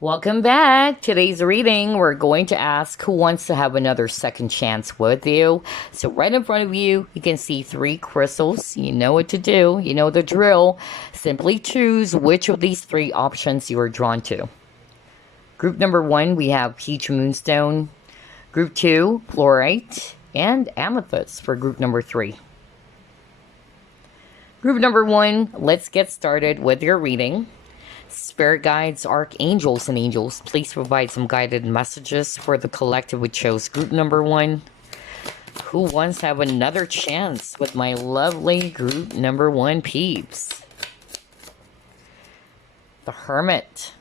Welcome back. Today's reading, we're going to ask who wants to have another second chance with you. So, right in front of you, you can see three crystals. You know what to do, you know the drill. Simply choose which of these three options you are drawn to. Group number one, we have Peach Moonstone. Group two, Flourite. And Amethyst for group number three. Group number one, let's get started with your reading. Spirit guides, archangels, and angels, please provide some guided messages for the collective we chose. Group number one. Who wants to have another chance with my lovely group number one peeps? The Hermit.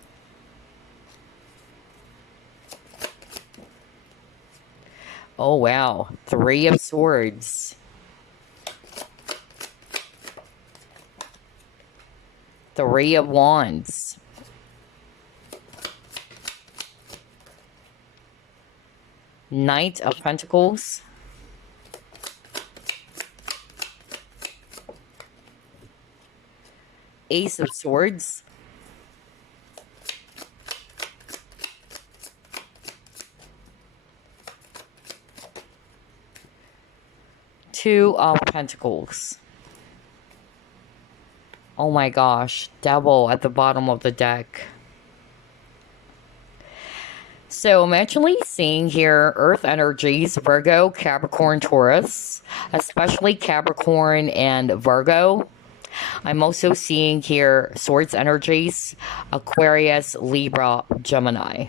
Oh, wow. Three of Swords. Three of Wands. Knight of Pentacles. Ace of Swords. Two of Pentacles. Oh my gosh, Devil at the bottom of the deck. So I'm actually seeing here Earth energies, Virgo, Capricorn, Taurus, especially Capricorn and Virgo. I'm also seeing here Swords energies, Aquarius, Libra, Gemini.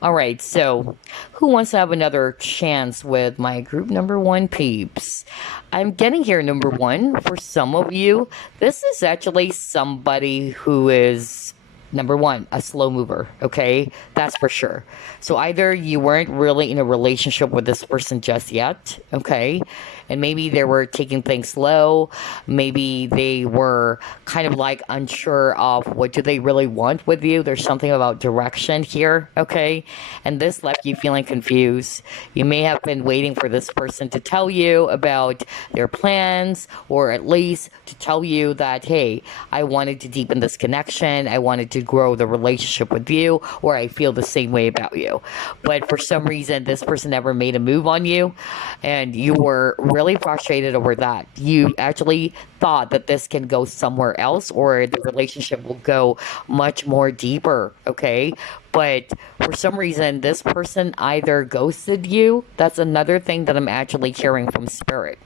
All right, so who wants to have another chance with my group number one peeps? I'm getting here number one. For some of you, this is actually somebody who is number one, a slow mover, okay? That's for sure. So either you weren't really in a relationship with this person just yet, okay? And maybe they were taking things slow. Maybe they were kind of like unsure of what do they really want with you. There's something about direction here, okay? And this left you feeling confused. You may have been waiting for this person to tell you about their plans, or at least to tell you that, hey, I wanted to deepen this connection. I wanted to grow the relationship with you, or I feel the same way about you. But for some reason, this person never made a move on you, and you were really frustrated over that. You actually thought that this can go somewhere else, or the relationship will go much more deeper, okay? But for some reason, this person either ghosted you. That's another thing that I'm actually hearing from Spirit.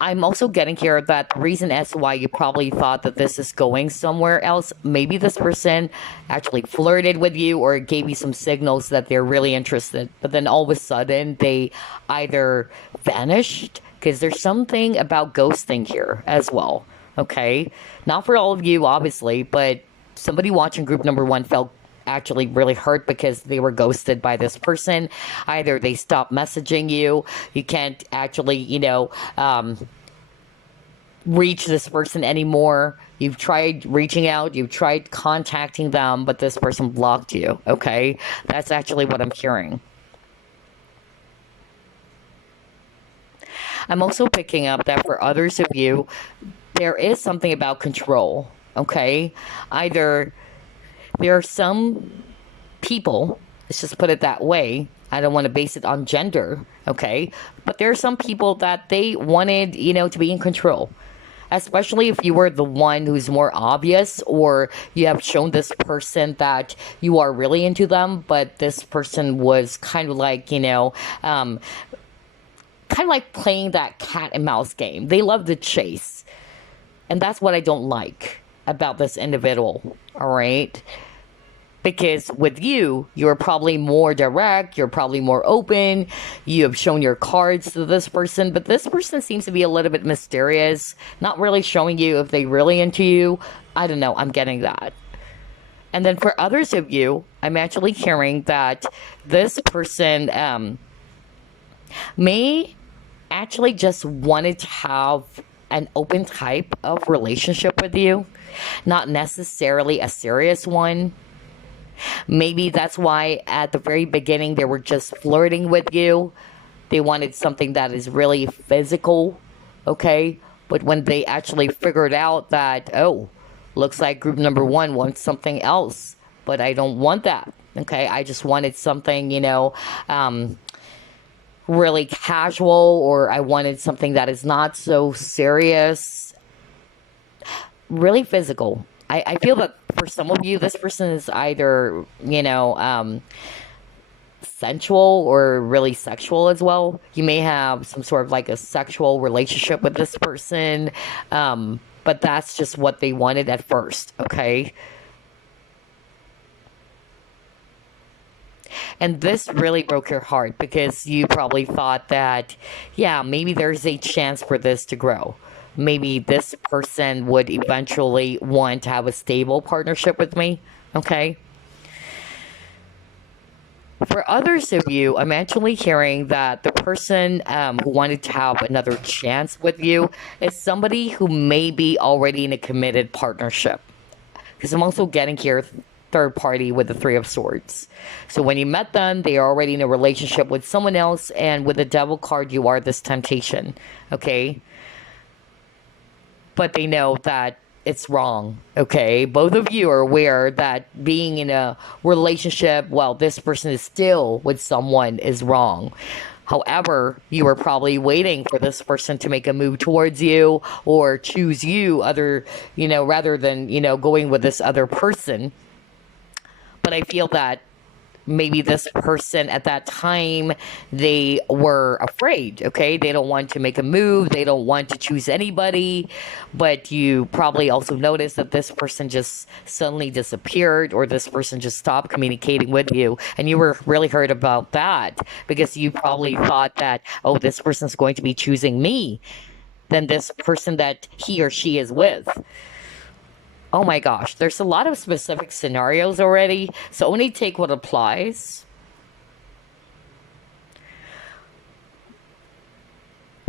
I'm also getting here that the reason as to why you probably thought that this is going somewhere else, maybe this person actually flirted with you or gave you some signals that they're really interested, but then all of a sudden they either vanished, because there's something about ghosting here as well, okay? Not for all of you, obviously, but somebody watching group number one felt actually really hurt because they were ghosted by this person. Either they stopped messaging you, you can't actually, reach this person anymore. You've tried reaching out, you've tried contacting them, but this person blocked you, okay? That's actually what I'm hearing. I'm also picking up that for others of you, there is something about control, okay? Either there are some people, let's just put it that way. I don't want to base it on gender, okay? But there are some people that they wanted, to be in control. Especially if you were the one who's more obvious, or you have shown this person that you are really into them, but this person was kind of like, playing that cat and mouse game. They love the chase. And that's what I don't like about this individual, all right? Because with you, you're probably more direct, you're probably more open, you have shown your cards to this person, but this person seems to be a little bit mysterious, not really showing you if they really into you. I don't know, I'm getting that. And then for others of you, I'm actually hearing that this person may actually just wanted to have an open type of relationship with you, not necessarily a serious one. Maybe that's why at the very beginning they were just flirting with you. They wanted something that is really physical, okay? But when they actually figured out that, oh, Looks like group number one wants something else, but I don't want that. Okay, I just wanted something, really casual, or I wanted something that is not so serious, really physical. I feel that for some of you, this person is either, sensual or really sexual as well. You may have some sort of like a sexual relationship with this person, but that's just what they wanted at first, okay? And this really broke your heart because you probably thought that, yeah, maybe there's a chance for this to grow. Maybe this person would eventually want to have a stable partnership with me, okay? For others of you, I'm actually hearing that the person who wanted to have another chance with you is somebody who may be already in a committed partnership. Because I'm also getting here third party with the Three of Swords. So when you met them, they are already in a relationship with someone else, and with the Devil card, you are this temptation, okay? But they know that it's wrong, okay? Both of you are aware that being in a relationship while this person is still with someone is wrong. However, you are probably waiting for this person to make a move towards you or choose you rather than, going with this other person. But I feel that maybe this person at that time, they were afraid, okay? They don't want to make a move. They don't want to choose anybody. But you probably also noticed that this person just suddenly disappeared, or this person just stopped communicating with you. And you were really hurt about that because you probably thought that, oh, this person's going to be choosing me than this person that he or she is with. Oh my gosh, there's a lot of specific scenarios already, so only take what applies.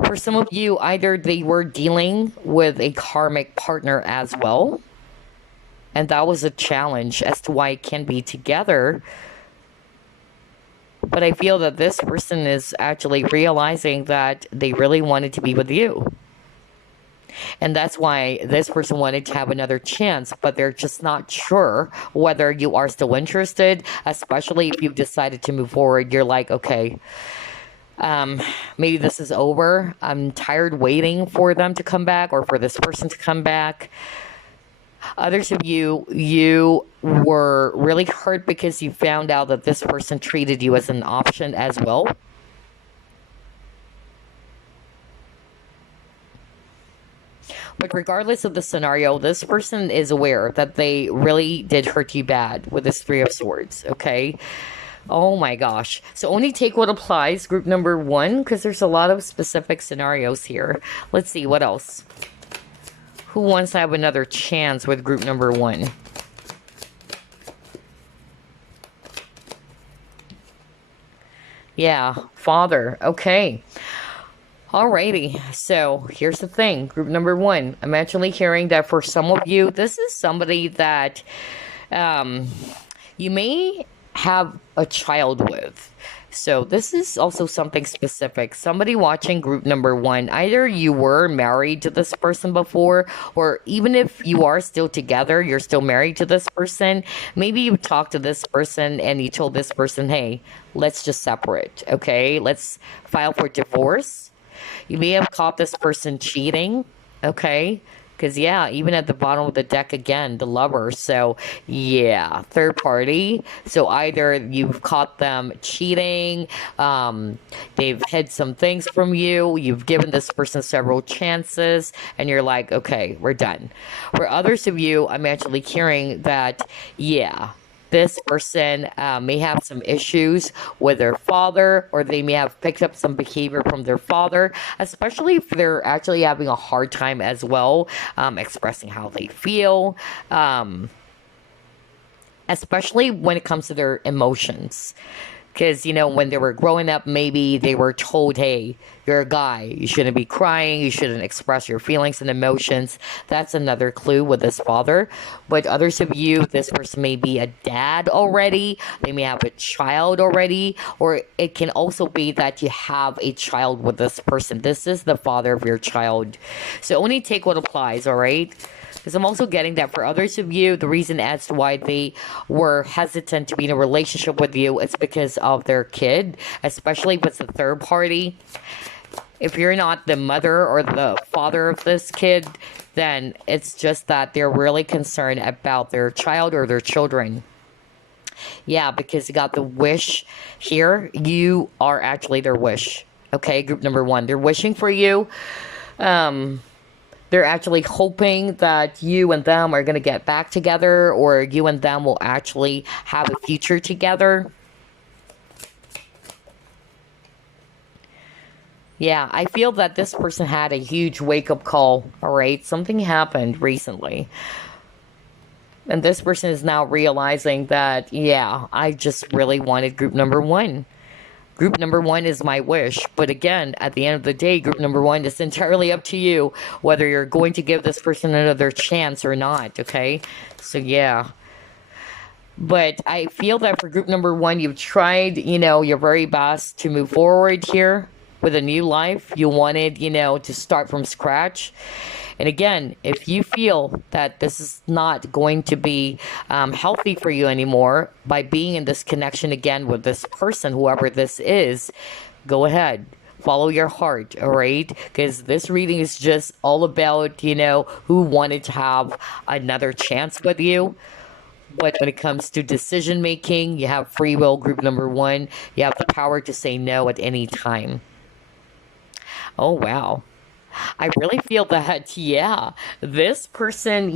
For some of you, either they were dealing with a karmic partner as well, and that was a challenge as to why it can be together. But I feel that this person is actually realizing that they really wanted to be with you. And that's why this person wanted to have another chance, but they're just not sure whether you are still interested, especially if you've decided to move forward. You're like, okay, maybe this is over. I'm tired waiting for them to come back or for this person to come back. Others of you were really hurt because you found out that this person treated you as an option as well. But regardless of the scenario, this person is aware that they really did hurt you bad with this Three of Swords, okay? Oh my gosh. So only take what applies, group number one, because there's a lot of specific scenarios here. Let's see, what else? Who wants to have another chance with group number one? Yeah, father. Okay. Alrighty, so here's the thing. Group number one, I'm actually hearing that for some of you, this is somebody that you may have a child with. So this is also something specific. Somebody watching group number one, either you were married to this person before, or even if you are still together, you're still married to this person. Maybe you talked to this person and you told this person, hey, let's just separate, okay? Let's file for divorce. You may have caught this person cheating, okay? Because, yeah, even at the bottom of the deck again, the lover. So, yeah, third party. So either you've caught them cheating, they've hid some things from you, you've given this person several chances, and you're like, okay, we're done. For others of you, I'm actually hearing that, yeah, this person may have some issues with their father, or they may have picked up some behavior from their father, especially if they're actually having a hard time as well, expressing how they feel, especially when it comes to their emotions. Because, when they were growing up, maybe they were told, hey, you're a guy. You shouldn't be crying. You shouldn't express your feelings and emotions. That's another clue with this father. But others of you, this person may be a dad already. They may have a child already. Or it can also be that you have a child with this person. This is the father of your child. So only take what applies, all right? Because I'm also getting that for others of you, the reason as to why they were hesitant to be in a relationship with you is because of their kid, especially if it's a third party. If you're not the mother or the father of this kid, then it's just that they're really concerned about their child or their children. Yeah, because you got the wish here. You are actually their wish. Okay, group number one. They're wishing for you. Um, they're actually hoping that you and them are going to get back together, or you and them will actually have a future together. Yeah, I feel that this person had a huge wake up call. All right, something happened recently. And this person is now realizing that, yeah, I just really wanted group number one. Group number one is my wish. But again, at the end of the day, group number one is entirely up to you whether you're going to give this person another chance or not, okay? So, yeah. But I feel that for group number one, you've tried, your very best to move forward here with a new life. You wanted, to start from scratch. And again, if you feel that this is not going to be healthy for you anymore by being in this connection again with this person, whoever this is, go ahead. Follow your heart, all right? Because this reading is just all about, who wanted to have another chance with you. But when it comes to decision making, you have free will, group number one. You have the power to say no at any time. Oh, wow. I really feel that, yeah, this person,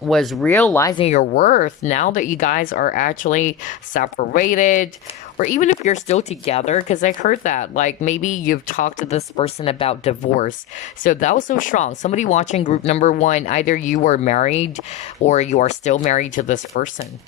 was realizing your worth now that you guys are actually separated, or even if you're still together, because I heard that, like maybe you've talked to this person about divorce. So that was so strong. Somebody watching group number one, either you were married or you are still married to this person.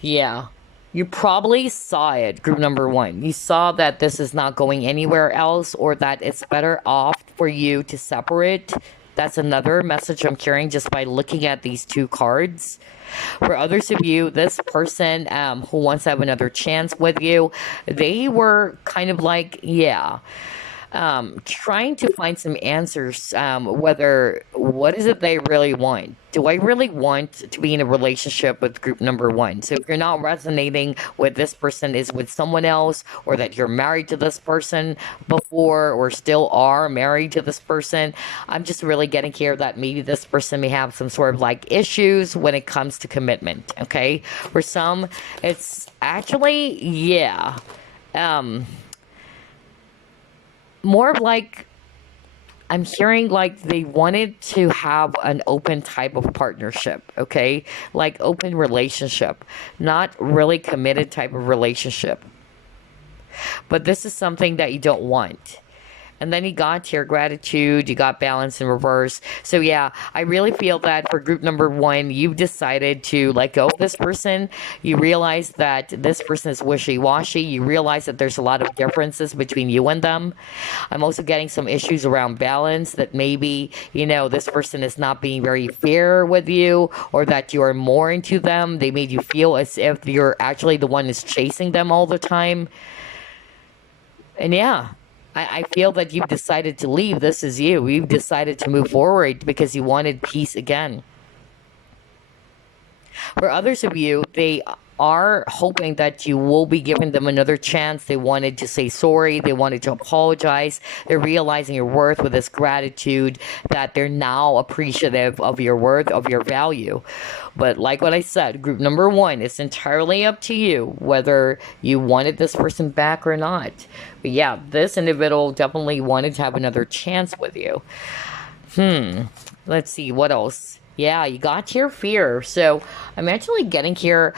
Yeah. You probably saw it, group number one. You saw that this is not going anywhere else, or that it's better off for you to separate. That's another message I'm carrying just by looking at these two cards. For others of you, this person who wants to have another chance with you, they were kind of like, yeah, trying to find some answers, whether what is it they really want. Do I really want to be in a relationship with group number one? So if you're not resonating with this person is with someone else, or that you're married to this person before or still are married to this person, I'm just really getting here that maybe this person may have some sort of like issues when it comes to commitment. Okay, for some it's actually, yeah, um more of like, I'm hearing like they wanted to have an open type of partnership, okay? Like open relationship, not really committed type of relationship. But this is something that you don't want. And then you got your gratitude, you got balance in reverse. So yeah, I really feel that for group number one, you've decided to let go of this person. You realize that this person is wishy-washy. You realize that there's a lot of differences between you and them. I'm also getting some issues around balance, that maybe, this person is not being very fair with you, or that you are more into them. They made you feel as if you're actually the one who's chasing them all the time. And yeah, I feel that you've decided to leave. This is you. You've decided to move forward because you wanted peace again. For others of you, they are hoping that you will be giving them another chance. They wanted to say sorry. They wanted to apologize. They're realizing your worth with this gratitude, that they're now appreciative of your worth, of your value. But like what I said, group number one, it's entirely up to you whether you wanted this person back or not. But yeah, this individual definitely wanted to have another chance with you. Let's see, what else? Yeah, you got your fear. So I'm actually getting here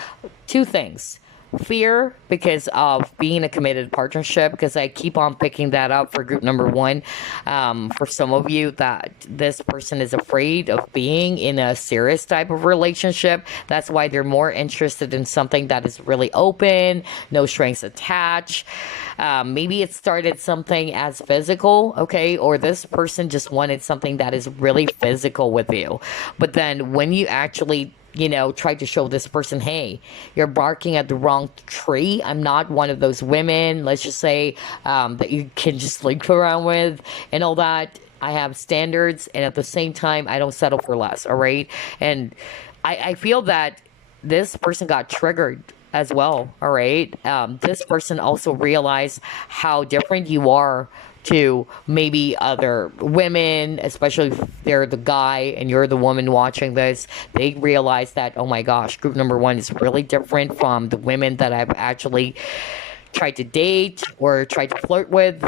two things. Fear because of being a committed partnership, because I keep on picking that up for group number one. For some of you, that this person is afraid of being in a serious type of relationship. That's why they're more interested in something that is really open, no strings attached. Maybe it started something as physical, okay, or this person just wanted something that is really physical with you. But then when you actually try to show this person, hey, you're barking at the wrong tree. I'm not one of those women, let's just say, that you can just sleep around with and all that. I have standards, and at the same time, I don't settle for less, all right? And I feel that this person got triggered as well, all right? This person also realized how different you are to maybe other women, especially if they're the guy and you're the woman watching this. They realize that, oh my gosh, group number one is really different from the women that I've actually tried to date or tried to flirt with.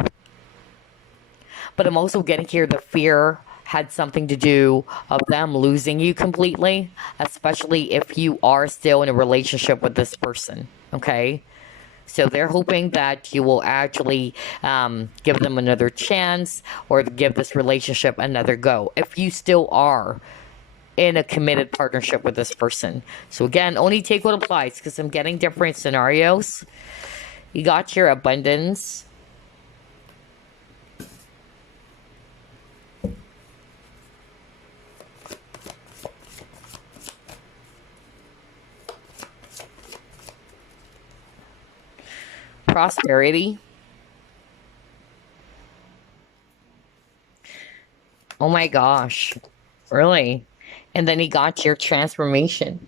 But I'm also getting here the fear had something to do of them losing you completely, especially if you are still in a relationship with this person. Okay. So they're hoping that you will actually give them another chance or give this relationship another go if you still are in a committed partnership with this person. So again, only take what applies because I'm getting different scenarios. You got your abundance. Prosperity. Oh my gosh. Really? And then he got your transformation.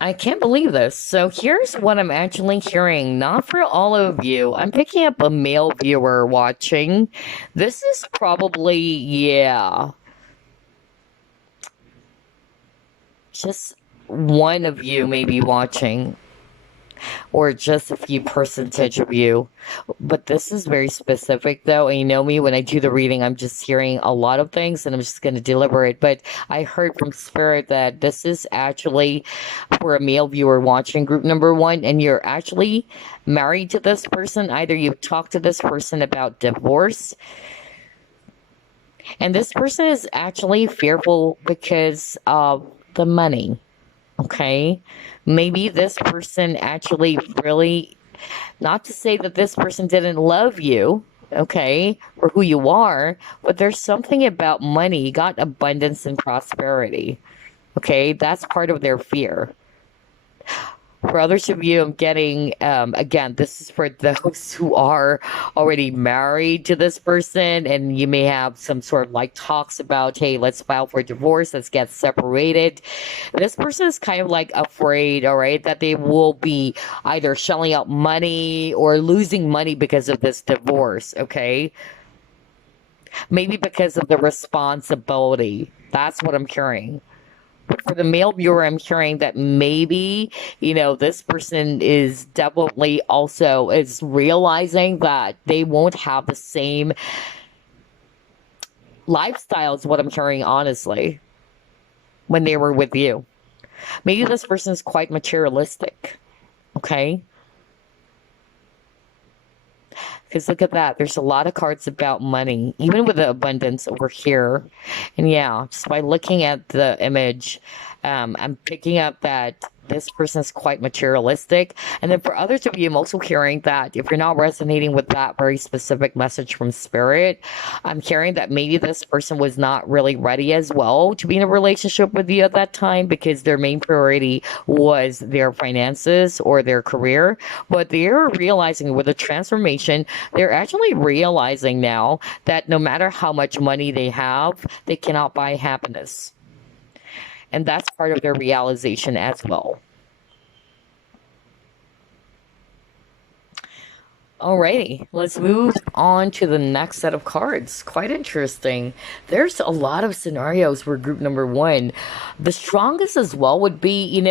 I can't believe this. So here's what I'm actually hearing. Not for all of you. I'm picking up a male viewer watching. This is probably, yeah, just one of you maybe watching, or just a few percentage of you. But this is very specific though. And you know me, when I do the reading, I'm just hearing a lot of things and I'm just going to deliver it. But I heard from Spirit that this is actually for a male viewer watching group number one, and you're actually married to this person. Either you've talked to this person about divorce, and this person is actually fearful because of the money. Okay. Maybe this person actually really, not to say that this person didn't love you, okay, for who you are, but there's something about money. You got abundance and prosperity. Okay. That's part of their fear. For others of you, I'm getting, again, this is for those who are already married to this person, and you may have some sort of like talks about, hey, let's file for divorce, let's get separated. This person is kind of like afraid, all right, that they will be either shelling out money or losing money because of this divorce, okay? Maybe because of the responsibility. That's what I'm hearing. For the male viewer, I'm hearing that maybe, this person is definitely also is realizing that they won't have the same lifestyle as what I'm hearing, honestly, when they were with you. Maybe this person is quite materialistic. Okay. Because look at that. There's a lot of cards about money, even with the abundance over here. And yeah, just by looking at the image, I'm picking up that this person is quite materialistic. And then for others of you, I'm also hearing that if you're not resonating with that very specific message from Spirit, I'm hearing that maybe this person was not really ready as well to be in a relationship with you at that time because their main priority was their finances or their career. But they're realizing with the transformation, they're actually realizing now that no matter how much money they have, they cannot buy happiness. And that's part of their realization as well. Alrighty, let's move on to the next set of cards. Quite interesting. There's a lot of scenarios for group number one. The strongest as well would be,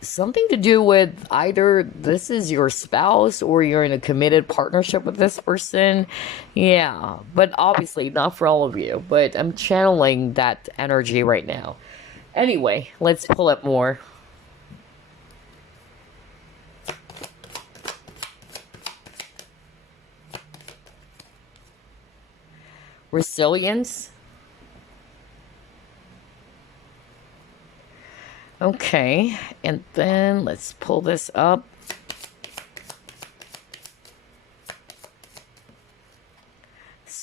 something to do with either this is your spouse or you're in a committed partnership with this person. Yeah, but obviously not for all of you, but I'm channeling that energy right now. Anyway, let's pull up more. Resilience. Okay, and then let's pull this up.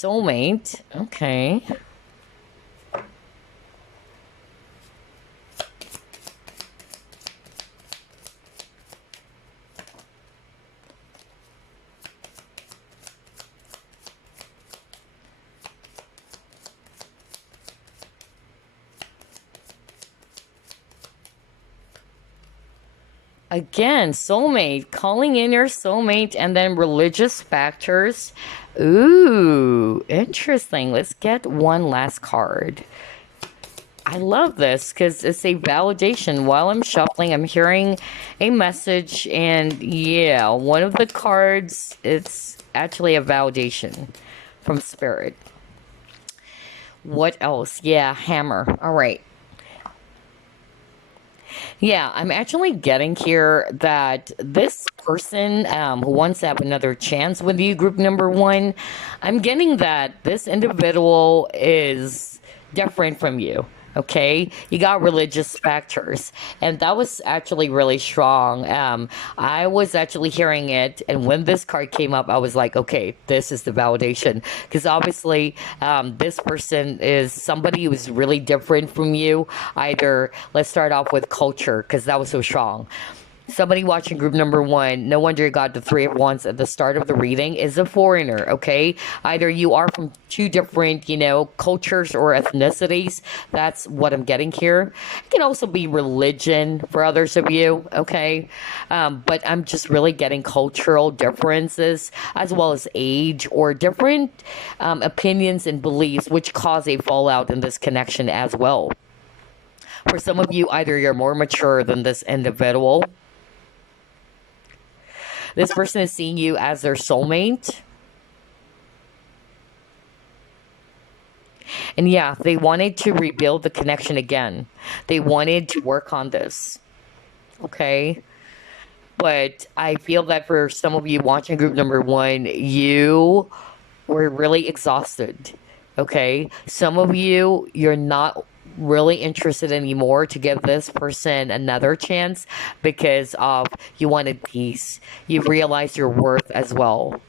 soulmate. Okay. Again, soulmate, calling in your soulmate, and then religious factors. Ooh, interesting. Let's get one last card. I love this because it's a validation. While I'm shuffling, I'm hearing a message, and yeah, one of the cards, it's actually a validation from Spirit. What else? Yeah, hammer. All right. Yeah, I'm actually getting here that this person who wants to have another chance with you, group number one, I'm getting that this individual is different from you. Okay, you got religious factors, and that was actually really strong. I was actually hearing it, and when this card came up, I was like, okay, this is the validation, because obviously, this person is somebody who's really different from you. Either let's start off with culture, because that was so strong. Somebody watching group number one, no wonder you got the Three of Wands at the start of the reading, is a foreigner, okay? Either you are from two different, cultures or ethnicities. That's what I'm getting here. It can also be religion for others of you, okay? But I'm just really getting cultural differences as well as age or different opinions and beliefs, which cause a fallout in this connection as well. For some of you, either you're more mature than this individual. This person is seeing you as their soulmate. And yeah, they wanted to rebuild the connection again. They wanted to work on this. Okay. But I feel that for some of you watching group number one, you were really exhausted. Okay. Some of you, you're not really interested anymore to give this person another chance because of you wanted peace. You realized your worth as well.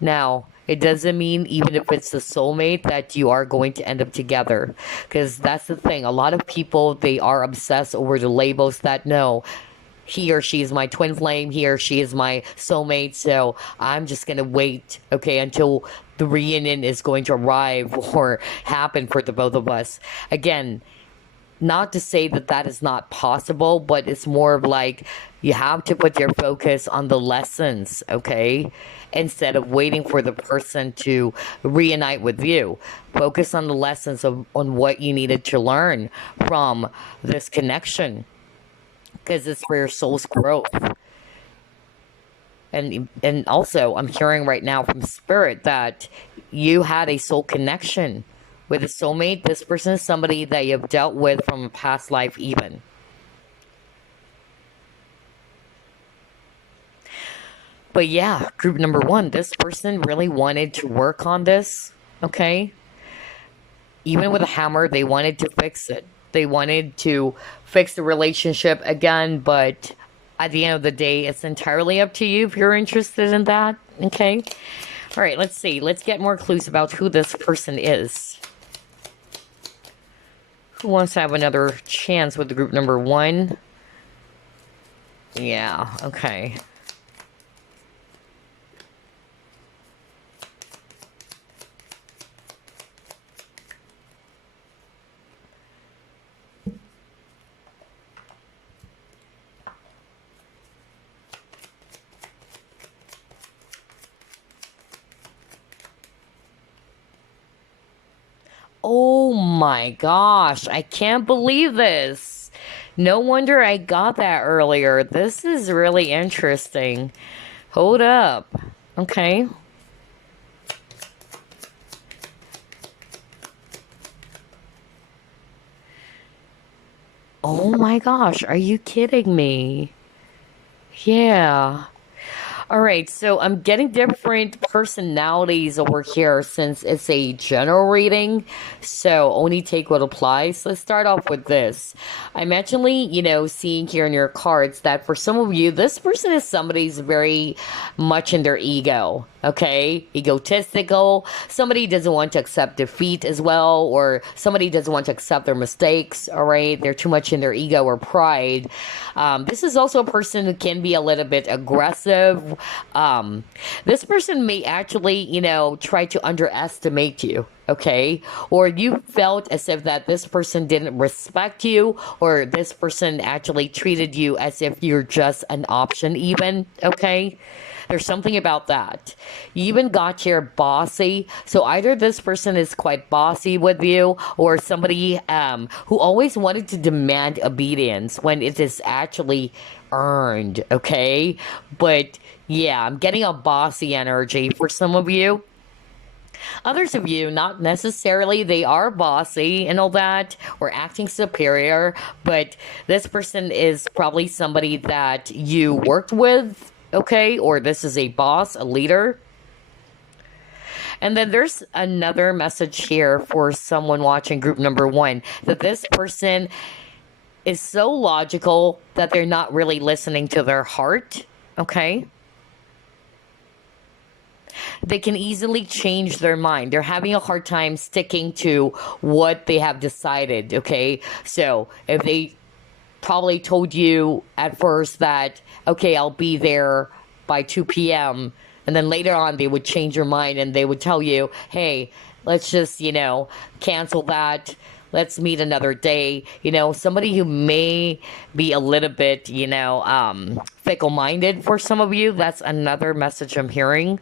Now, it doesn't mean even if it's a soulmate that you are going to end up together. Because that's the thing. A lot of people, they are obsessed over the labels that no, he or she is my twin flame, he or she is my soulmate. So I'm just going to wait, okay, until the reunion is going to arrive or happen for the both of us. Again, not to say that that is not possible, but it's more of like you have to put your focus on the lessons, okay? Instead of waiting for the person to reunite with you. Focus on the lessons on what you needed to learn from this connection because it's for your soul's growth. And also, I'm hearing right now from Spirit that you had a soul connection with a soulmate. This person is somebody that you've dealt with from a past life even. But yeah, group number one, this person really wanted to work on this, okay? Even with a hammer, they wanted to fix it. They wanted to fix the relationship again, but at the end of the day, it's entirely up to you if you're interested in that, okay? All right, let's see. Let's get more clues about who this person is. Who wants to have another chance with the group number one? Yeah, okay. Oh my gosh, I can't believe this. No wonder I got that earlier. This is really interesting. Hold up. Okay. Oh my gosh, are you kidding me? Yeah. All right, so I'm getting different personalities over here since it's a general reading, so only take what applies. Let's start off with this. I'm actually, seeing here in your cards that for some of you, this person is somebody who's very much in their ego, okay? Egotistical. Somebody doesn't want to accept defeat as well, or somebody doesn't want to accept their mistakes, all right? They're too much in their ego or pride. This is also a person who can be a little bit aggressive. This person may actually, try to underestimate you, okay? Or you felt as if that this person didn't respect you, or this person actually treated you as if you're just an option even, okay? There's something about that. You even got here bossy. So either this person is quite bossy with you, or somebody who always wanted to demand obedience when it is actually earned, okay? But yeah, I'm getting a bossy energy for some of you. Others of you, not necessarily, they are bossy and all that, or acting superior, but this person is probably somebody that you worked with, okay? Or this is a boss, a leader. And then there's another message here for someone watching group number 1, that this person is so logical that they're not really listening to their heart, okay? They can easily change their mind. They're having a hard time sticking to what they have decided, okay? So if they probably told you at first that, okay, I'll be there by 2 p.m., and then later on they would change your mind and they would tell you, hey, let's just, cancel that. Let's meet another day. Somebody who may be a little bit, fickle-minded for some of you. That's another message I'm hearing.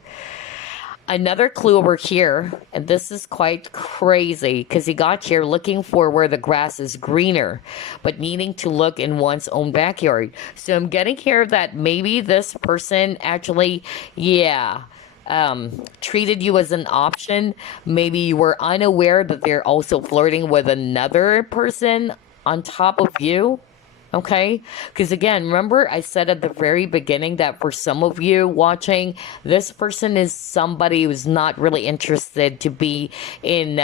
Another clue over here, and this is quite crazy because he got here looking for where the grass is greener, but needing to look in one's own backyard. So I'm getting here that maybe this person actually, treated you as an option. Maybe you were unaware that they're also flirting with another person on top of you. Okay? Because again, remember I said at the very beginning that for some of you watching, this person is somebody who's not really interested to be in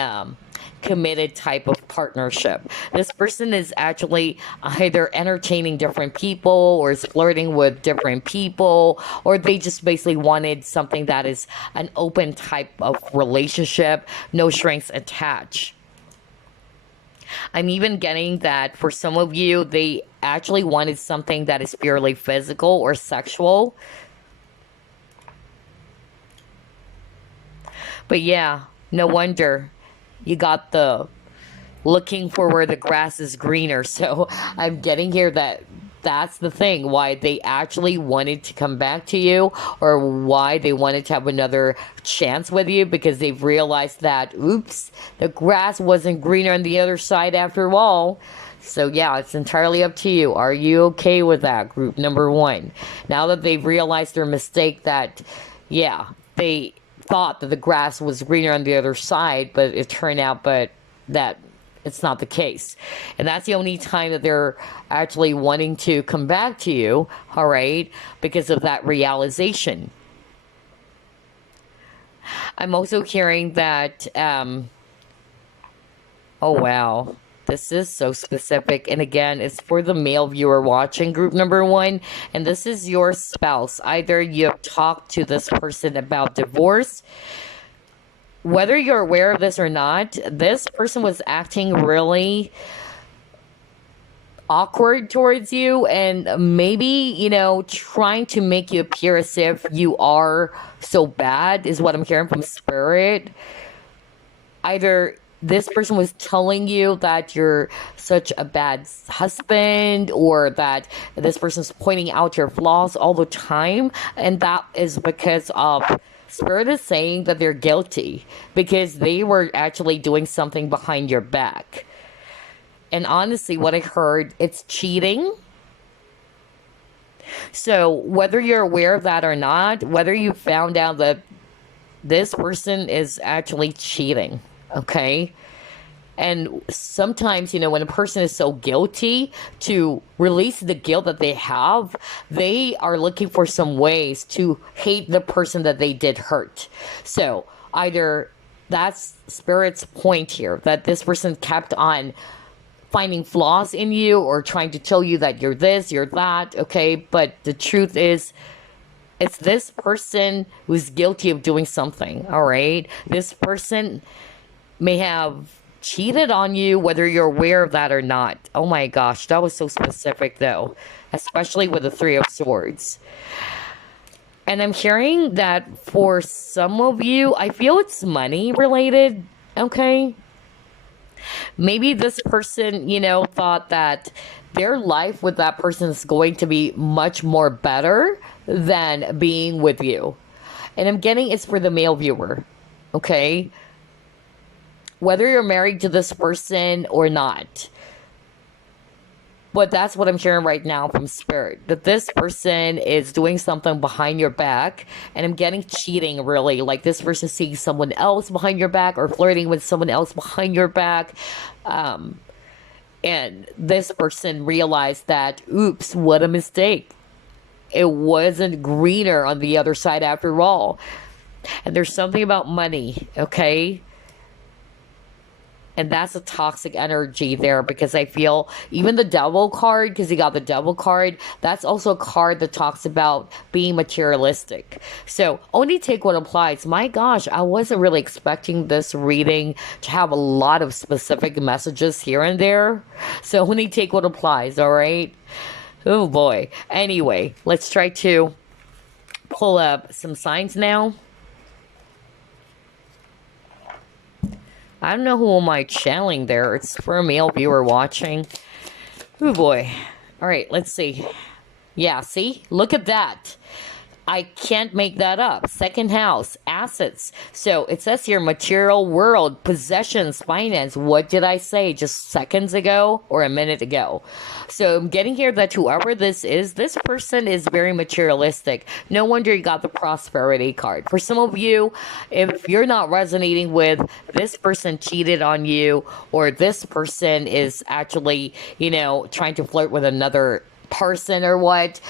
committed type of partnership. This person is actually either entertaining different people or is flirting with different people, or they just basically wanted something that is an open type of relationship, no strings attached. I'm even getting that for some of you, they actually wanted something that is purely physical or sexual. But yeah, no wonder you got the looking for where the grass is greener. So I'm getting here that that's the thing, why they actually wanted to come back to you, or why they wanted to have another chance with you, because they've realized that, oops, the grass wasn't greener on the other side after all. So yeah, it's entirely up to you. Are you okay with that, group number 1? Now that they've realized their mistake, that, yeah, they thought that the grass was greener on the other side, but it turned out that it's not the case. And that's the only time that they're actually wanting to come back to you, all right, because of that realization. I'm also hearing that, oh wow, this is so specific. And again, it's for the male viewer watching group number 1. And this is your spouse. Either you have talked to this person about divorce. Whether you're aware of this or not, this person was acting really awkward towards you, and maybe, trying to make you appear as if you are so bad, is what I'm hearing from Spirit. Either this person was telling you that you're such a bad husband, or that this person's pointing out your flaws all the time, and that is because of Spirit is saying that they're guilty because they were actually doing something behind your back. And honestly, what I heard, it's cheating. So whether you're aware of that or not, whether you found out that this person is actually cheating, okay? And sometimes, when a person is so guilty, to release the guilt that they have, they are looking for some ways to hate the person that they did hurt. So either that's Spirit's point here, that this person kept on finding flaws in you or trying to tell you that you're this, you're that, okay? But the truth is, it's this person who's guilty of doing something, all right? This person may have cheated on you, whether you're aware of that or not. Oh my gosh, that was so specific though, especially with the Three of Swords. And I'm hearing that for some of you, I feel it's money related, okay? Maybe this person, thought that their life with that person is going to be much more better than being with you. And I'm getting it's for the male viewer, okay? Whether you're married to this person or not. But that's what I'm hearing right now from Spirit. That this person is doing something behind your back. And I'm getting cheating, really. Like this person seeing someone else behind your back or flirting with someone else behind your back. And this person realized that, oops, what a mistake. It wasn't greener on the other side after all. And there's something about money, okay? And that's a toxic energy there, because I feel even the Devil card, because you got the Devil card, that's also a card that talks about being materialistic. So only take what applies. My gosh, I wasn't really expecting this reading to have a lot of specific messages here and there. So only take what applies, all right? Oh boy. Anyway, let's try to pull up some signs now. I don't know who am I channeling there. It's for a male viewer watching. Oh boy. All right, let's see. Yeah, see? Look at that. I can't make that up. Second house, assets. So it says here, material world, possessions, finance. What did I say just seconds ago or a minute ago? So I'm getting here that whoever this person is very materialistic. No wonder you got the prosperity card. For some of you, if you're not resonating with this person cheated on you, or this person is actually, trying to flirt with another person or what,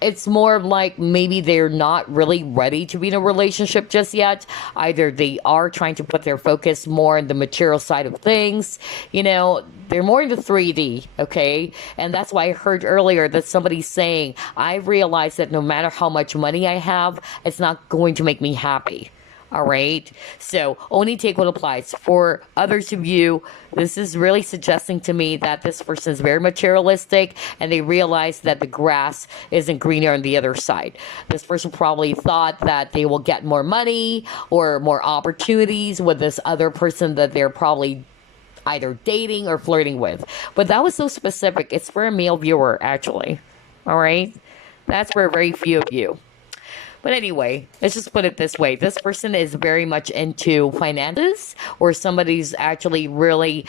it's more like maybe they're not really ready to be in a relationship just yet. Either they are trying to put their focus more in the material side of things. They're more into 3D, okay? And that's why I heard earlier that somebody's saying, I realize that no matter how much money I have, it's not going to make me happy. All right. So only take what applies. For others of you, this is really suggesting to me that this person is very materialistic and they realize that the grass isn't greener on the other side. This person probably thought that they will get more money or more opportunities with this other person that they're probably either dating or flirting with. But that was so specific. It's for a male viewer, actually. All right. That's for very few of you. But anyway, let's just put it this way. This person is very much into finances, or somebody's actually really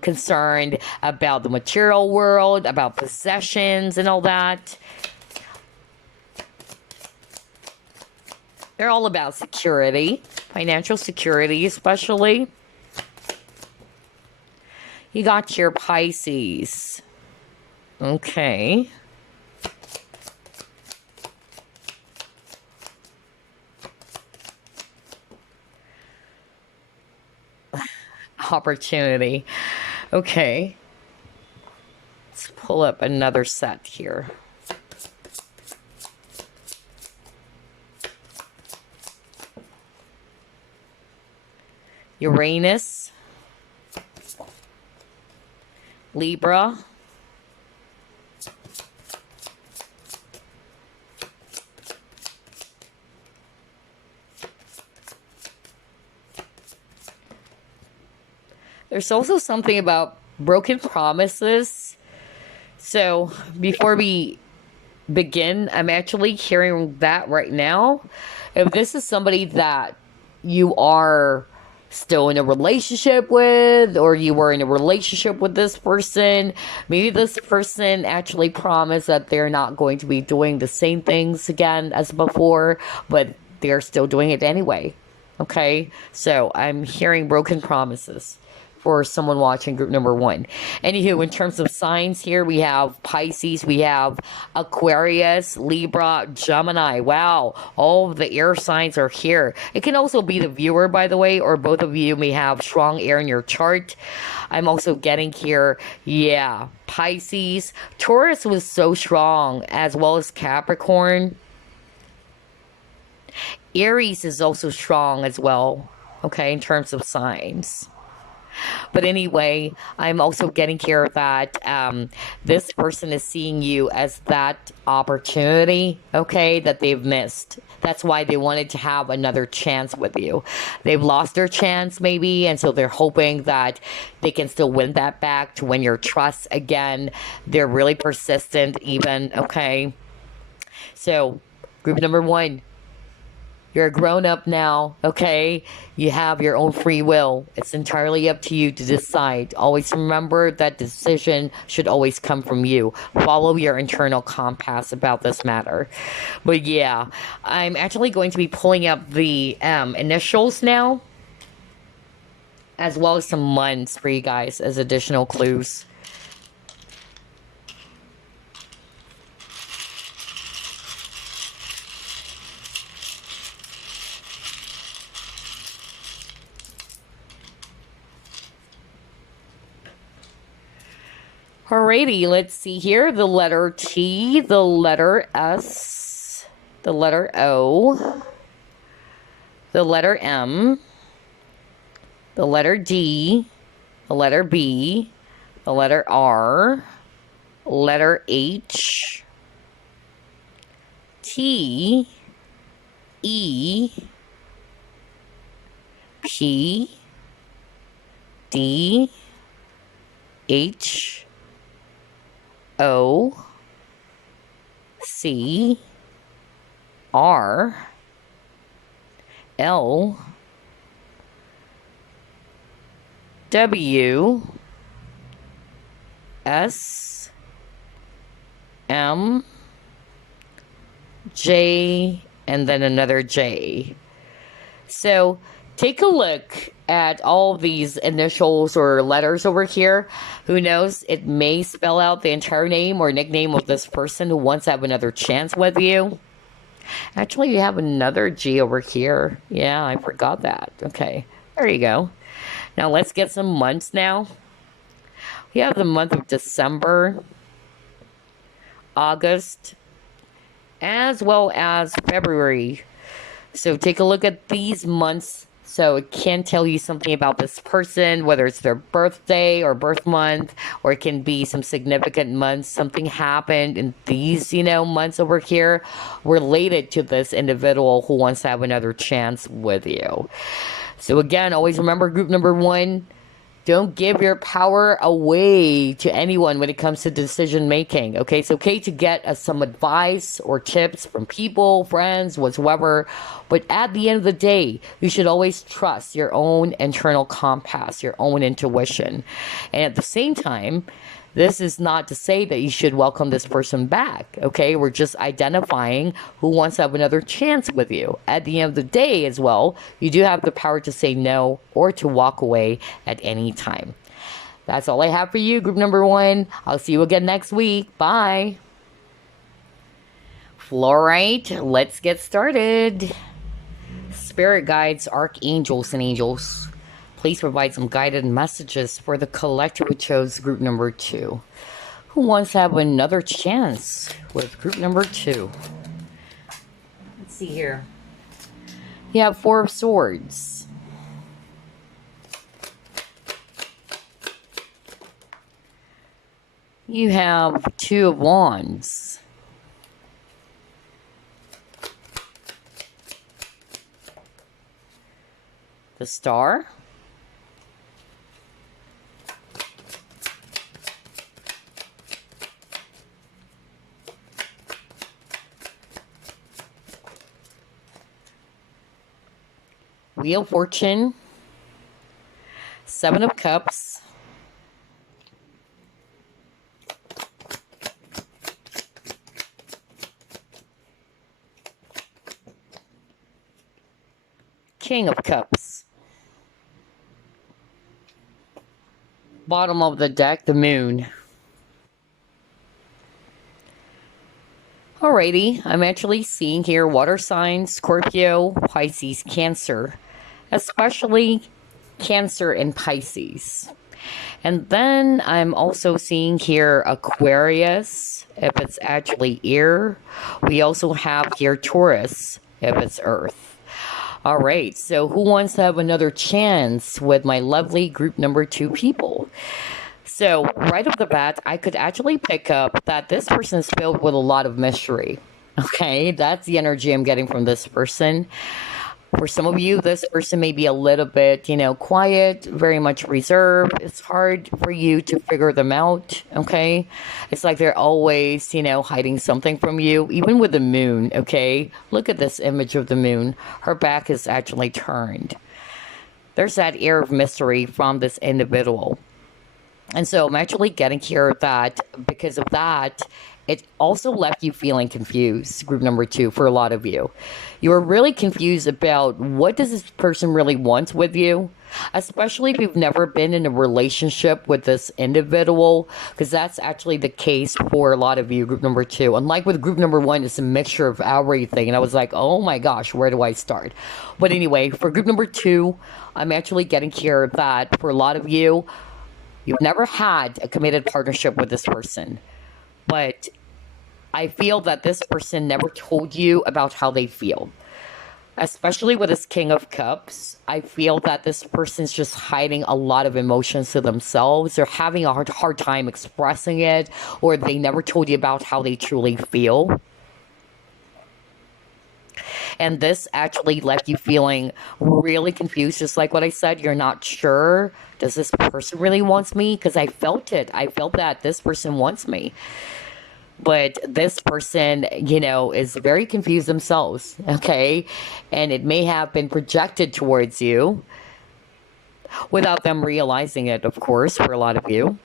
concerned about the material world, about possessions and all that. They're all about security, financial security especially. You got your Pisces. Okay. Opportunity. Okay. Let's pull up another set here. Uranus. Libra. There's also something about broken promises. So before we begin, I'm actually hearing that right now. If this is somebody that you are still in a relationship with, or you were in a relationship with this person, maybe this person actually promised that they're not going to be doing the same things again as before, but they're still doing it anyway. Okay, so I'm hearing broken promises for someone watching group number 1. Anywho, in terms of signs here, we have Pisces, we have Aquarius, Libra, Gemini. Wow, all of the air signs are here. It can also be the viewer, by the way, or both of you may have strong air in your chart. I'm also getting here, yeah, Pisces. Taurus was so strong, as well as Capricorn. Aries is also strong as well, okay, in terms of signs. But anyway, I'm also getting here that this person is seeing you as that opportunity, okay, that they've missed. That's why they wanted to have another chance with you. They've lost their chance maybe, and so they're hoping that they can still win that back, to win your trust again. They're really persistent even, okay? So, group number 1. You're a grown up now, okay? You have your own free will. It's entirely up to you to decide. Always remember that decision should always come from you. Follow your internal compass about this matter. But yeah, I'm actually going to be pulling up the initials now, as well as some months for you guys as additional clues. Alrighty, let's see here. The letter T, the letter S, the letter O, the letter M, the letter D, the letter B, the letter R, letter H, T, E, P, D, H, O, C, R, L, W, S, M, J, and then another J. So take a look at all these initials or letters over here. Who knows? It may spell out the entire name or nickname of this person who wants to have another chance with you. Actually, you have another G over here. Yeah, I forgot that. Okay, there you go. Now let's get some months now. We have the month of December, August, as well as February. So take a look at these months. So it can tell you something about this person, whether it's their birthday or birth month, or it can be some significant months. Something happened in these, months over here related to this individual who wants to have another chance with you. So again, always remember group number 1. Don't give your power away to anyone when it comes to decision making. Okay, it's okay to get some advice or tips from people, friends, whatsoever. But at the end of the day, you should always trust your own internal compass, your own intuition. And at the same time, this is not to say that you should welcome this person back, okay? We're just identifying who wants to have another chance with you. At the end of the day as well, you do have the power to say no or to walk away at any time. That's all I have for you, group number 1. I'll see you again next week. Bye. Flourite, let's get started. Spirit guides, archangels, and angels, please provide some guided messages for the collective who chose group number 2. Who wants to have another chance with group number 2? Let's see here. You have 4 of Swords. You have 2 of Wands. The Star. Wheel of Fortune, 7 of Cups, King of Cups, Bottom of the deck, the moon. Alrighty, I'm actually seeing here water signs, Scorpio, Pisces, Cancer, especially Cancer and Pisces. And then I'm also seeing here Aquarius, if it's actually air. We also have here Taurus, if it's earth. All right, so who wants to have another chance with my lovely group number 2 people? So, right off the bat, I could actually pick up that this person is filled with a lot of mystery. Okay, that's the energy I'm getting from this person. For some of you, this person may be a little bit, quiet, very much reserved. It's hard for you to figure them out, okay? It's like they're always, hiding something from you, even with the moon, okay? Look at this image of the moon. Her back is actually turned. There's that air of mystery from this individual. And so I'm actually getting here that because of that, it also left you feeling confused, group number 2, for a lot of you. You are really confused about what does this person really want with you, especially if you've never been in a relationship with this individual, because that's actually the case for a lot of you, group number 2. Unlike with group number 1, it's a mixture of everything. And I was like, oh my gosh, where do I start? But anyway, for group number 2, I'm actually getting here that for a lot of you, you've never had a committed partnership with this person, but I feel that this person never told you about how they feel. Especially with this King of Cups, I feel that this person's just hiding a lot of emotions to themselves. They're having a hard time expressing it, or they never told you about how they truly feel. And this actually left you feeling really confused, just like what I said. You're not sure, does this person really wants me? Because I felt it. I felt that this person wants me. But this person, is very confused themselves, okay? And it may have been projected towards you without them realizing it, of course, for a lot of you.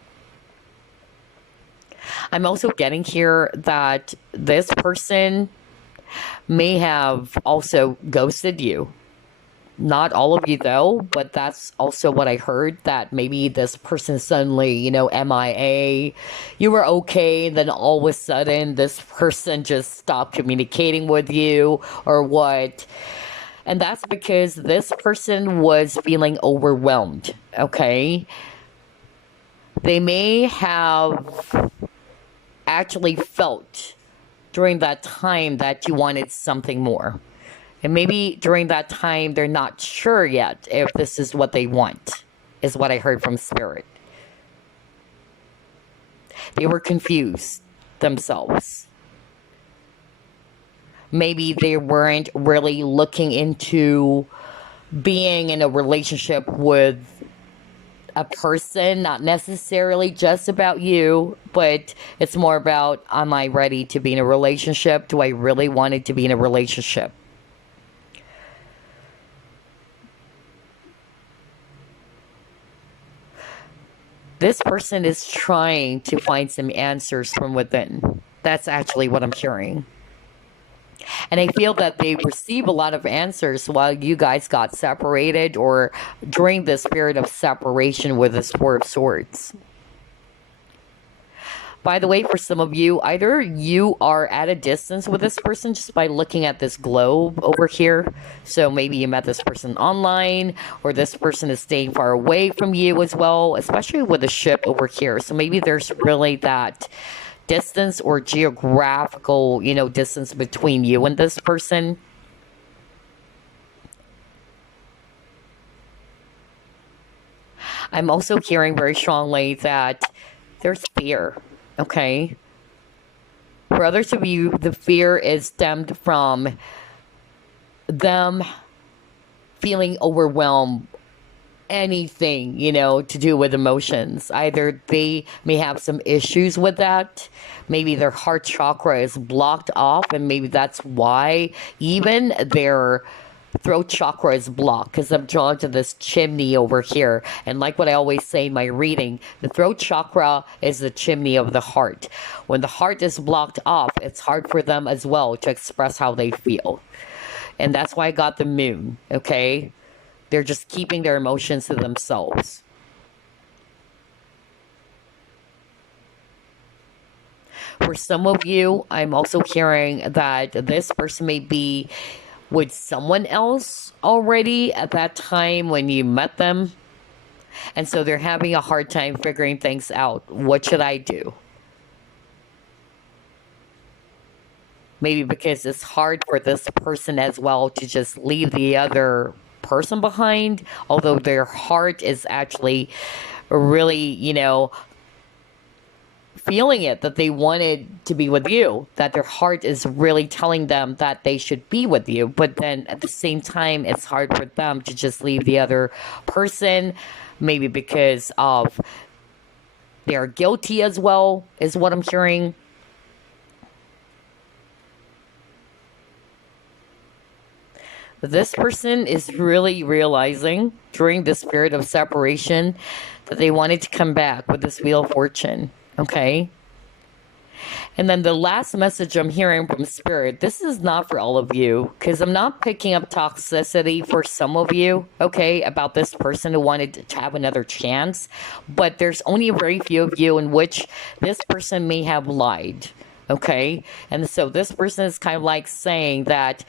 I'm also getting here that this person may have also ghosted you. Not all of you though, but that's also what I heard, that maybe this person suddenly, MIA, you were okay, then all of a sudden this person just stopped communicating with you or what. And that's because this person was feeling overwhelmed, okay? They may have actually felt during that time that you wanted something more. And maybe during that time, they're not sure yet if this is what they want, is what I heard from Spirit. They were confused themselves. Maybe they weren't really looking into being in a relationship with a person, not necessarily just about you, but it's more about, am I ready to be in a relationship? Do I really want to be in a relationship? This person is trying to find some answers from within. That's actually what I'm hearing. And I feel that they receive a lot of answers while you guys got separated, or during this period of separation with the Four of Swords. By the way, for some of you, either you are at a distance with this person just by looking at this globe over here. So maybe you met this person online, or this person is staying far away from you as well, especially with the ship over here. So maybe there's really that distance or geographical, distance between you and this person. I'm also hearing very strongly that there's fear, okay? For others of you, the fear is stemmed from them feeling overwhelmed, anything, to do with emotions. Either they may have some issues with that. Maybe their heart chakra is blocked off, and maybe that's why even their throat chakra is blocked, because I'm drawn to this chimney over here. And like what I always say in my reading, the throat chakra is the chimney of the heart. When the heart is blocked off, it's hard for them as well to express how they feel. And that's why I got the moon, okay? They're just keeping their emotions to themselves. For some of you, I'm also hearing that this person may be with someone else already at that time when you met them. And so they're having a hard time figuring things out. What should I do? Maybe because it's hard for this person as well to just leave the other person behind, although their heart is actually really, feeling it that they wanted to be with you, that their heart is really telling them that they should be with you. But then at the same time, it's hard for them to just leave the other person, maybe because of they're guilty as well, is what I'm hearing. This person is really realizing during this period of separation that they wanted to come back with this Wheel of Fortune. Okay. And then the last message I'm hearing from Spirit, this is not for all of you, because I'm not picking up toxicity for some of you, okay, about this person who wanted to have another chance. But there's only a very few of you in which this person may have lied, okay? And so this person is kind of like saying that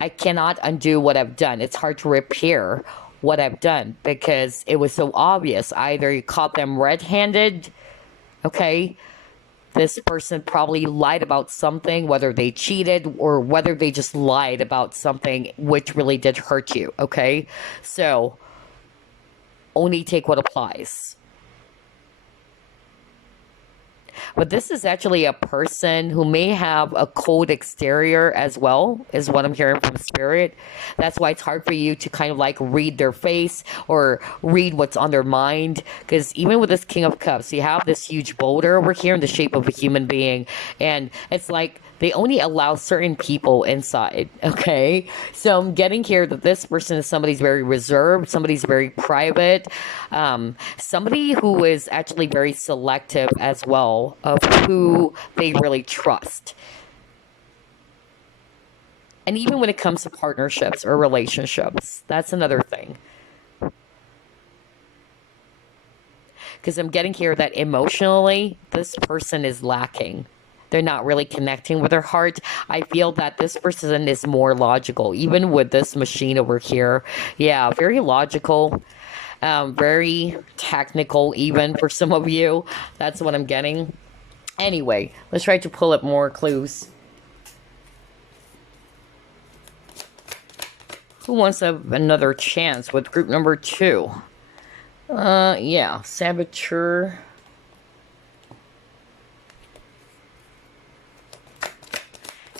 I cannot undo what I've done. It's hard to repair what I've done because it was so obvious. Either you caught them red-handed, okay? This person probably lied about something, whether they cheated or whether they just lied about something which really did hurt you, okay? So, only take what applies. But this is actually a person who may have a cold exterior as well, is what I'm hearing from Spirit. That's why it's hard for you to kind of like read their face or read what's on their mind. Because even with this King of Cups, you have this huge boulder over here in the shape of a human being. And it's like they only allow certain people inside, okay? So I'm getting here that this person is somebody's very reserved, somebody's very private, somebody who is actually very selective as well of who they really trust. And even when it comes to partnerships or relationships, that's another thing. Because I'm getting here that emotionally, this person is lacking. They're not really connecting with their heart. I feel that this person is more logical, even with this machine over here. Yeah, very logical, very technical, even for some of you. That's what I'm getting. Anyway, let's try to pull up more clues. Who wants to have another chance with group number 2? Yeah, Saboteur.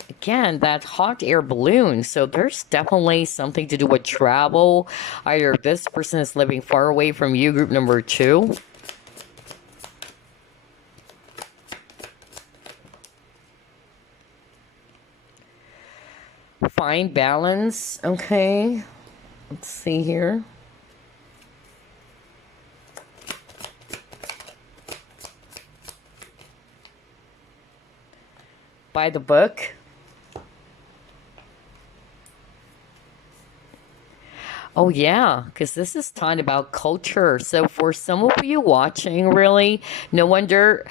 Again, that hot air balloon. So there's definitely something to do with travel. Either this person is living far away from you, group number 2. Find balance. Okay. Let's see here. By the book. Oh, yeah, because this is talking about culture. So for some of you watching, really, no wonder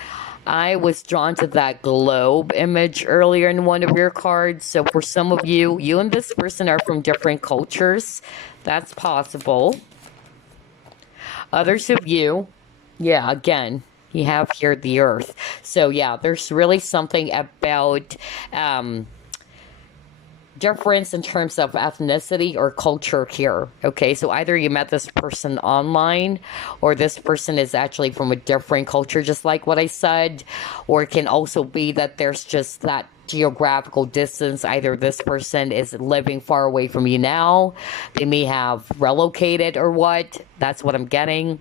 I was drawn to that globe image earlier in one of your cards. So for some of you, you and this person are from different cultures. That's possible. Others of you, yeah, again, you have here the earth. So yeah, there's really something about difference in terms of ethnicity or culture here. Okay, so either you met this person online or this person is actually from a different culture, just like what I said, or it can also be that there's just that geographical distance. Either this person is living far away from you now, they may have relocated or what. That's what I'm getting.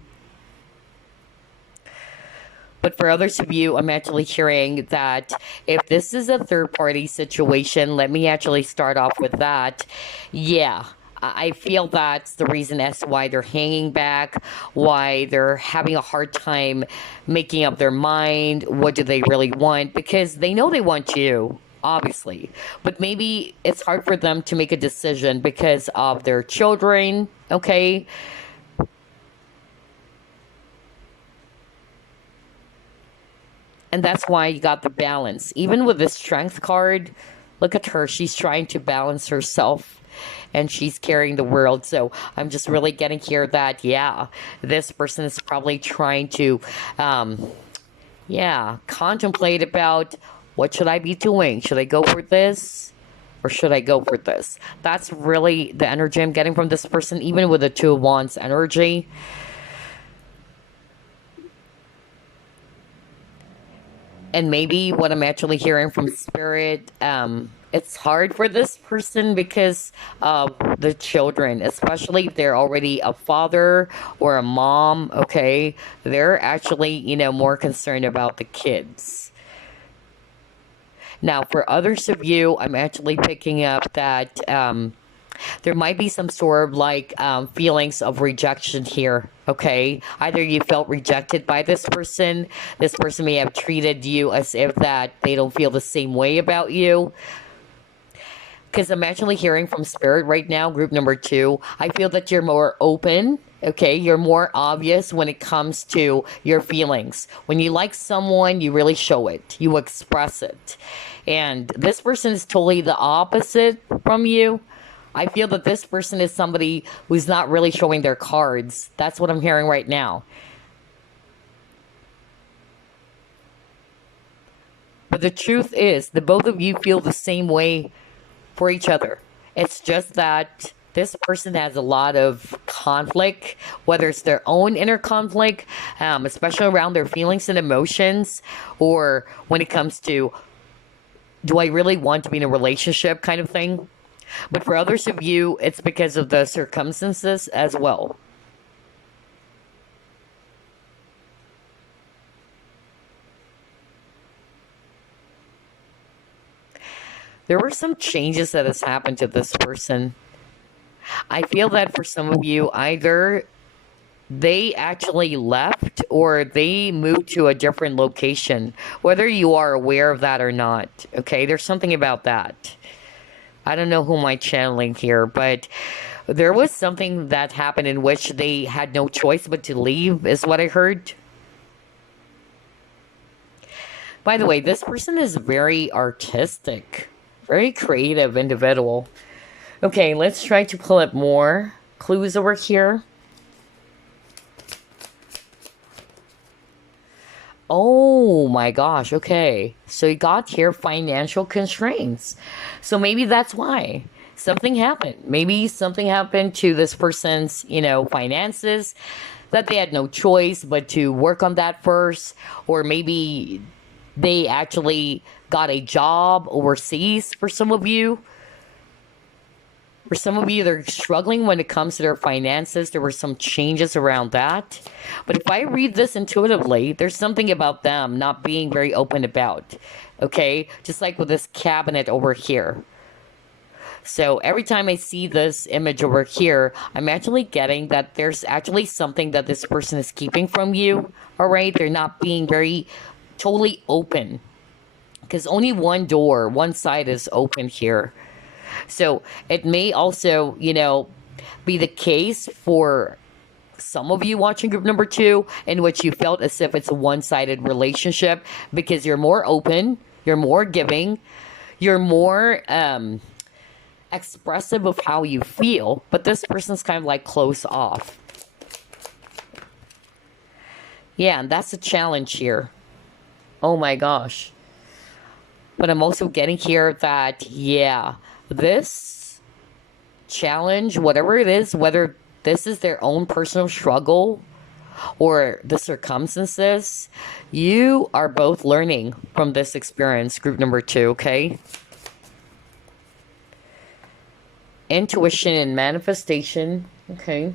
But for others of you, I'm actually hearing that if this is a third party situation, let me actually start off with that. Yeah, I feel that's the reason as to why they're hanging back, why they're having a hard time making up their mind. What do they really want? Because they know they want you, obviously. But maybe it's hard for them to make a decision because of their children, okay? And that's why you got the balance. Even with the strength card, look at her. She's trying to balance herself and she's carrying the world. So I'm just really getting here that, yeah, this person is probably trying to, contemplate about what should I be doing? Should I go for this? Or should I go for this? That's really the energy I'm getting from this person, even with the Two of Wands energy. And maybe what I'm actually hearing from Spirit, it's hard for this person because of the children, especially if they're already a father or a mom, okay? They're actually, more concerned about the kids. Now, for others of you, I'm actually picking up that there might be some sort of like feelings of rejection here. Okay, either you felt rejected by this person may have treated you as if that they don't feel the same way about you. Because I'm actually hearing from Spirit right now, group number 2, I feel that you're more open. Okay, you're more obvious when it comes to your feelings. When you like someone, you really show it, you express it. And this person is totally the opposite from you. I feel that this person is somebody who's not really showing their cards. That's what I'm hearing right now. But the truth is, the both of you feel the same way for each other. It's just that this person has a lot of conflict, whether it's their own inner conflict, especially around their feelings and emotions, or when it comes to, do I really want to be in a relationship kind of thing? But for others of you, it's because of the circumstances as well. There were some changes that has happened to this person. I feel that for some of you, either they actually left or they moved to a different location, whether you are aware of that or not. Okay, there's something about that. I don't know who am I channeling here, but there was something that happened in which they had no choice but to leave, is what I heard. By the way, this person is very artistic, very creative individual. Okay, let's try to pull up more clues over here. Oh my gosh, okay. So you got here financial constraints. So maybe that's why something happened. Maybe something happened to this person's, finances that they had no choice but to work on that first. Or maybe they actually got a job overseas for some of you. For some of you, they're struggling when it comes to their finances. There were some changes around that. But if I read this intuitively, there's something about them not being very open about. Okay? Just like with this cabinet over here. So every time I see this image over here, I'm actually getting that there's actually something that this person is keeping from you. Alright? They're not being very totally open. Because only one door, one side is open here. So it may also, be the case for some of you watching group number 2, in which you felt as if it's a one-sided relationship because you're more open, you're more giving, you're more expressive of how you feel, but this person's kind of like closed off. Yeah, and that's a challenge here. Oh my gosh. But I'm also getting here that, yeah, this challenge, whatever it is, whether this is their own personal struggle or the circumstances, you are both learning from this experience, group number 2, okay? Intuition and manifestation, okay?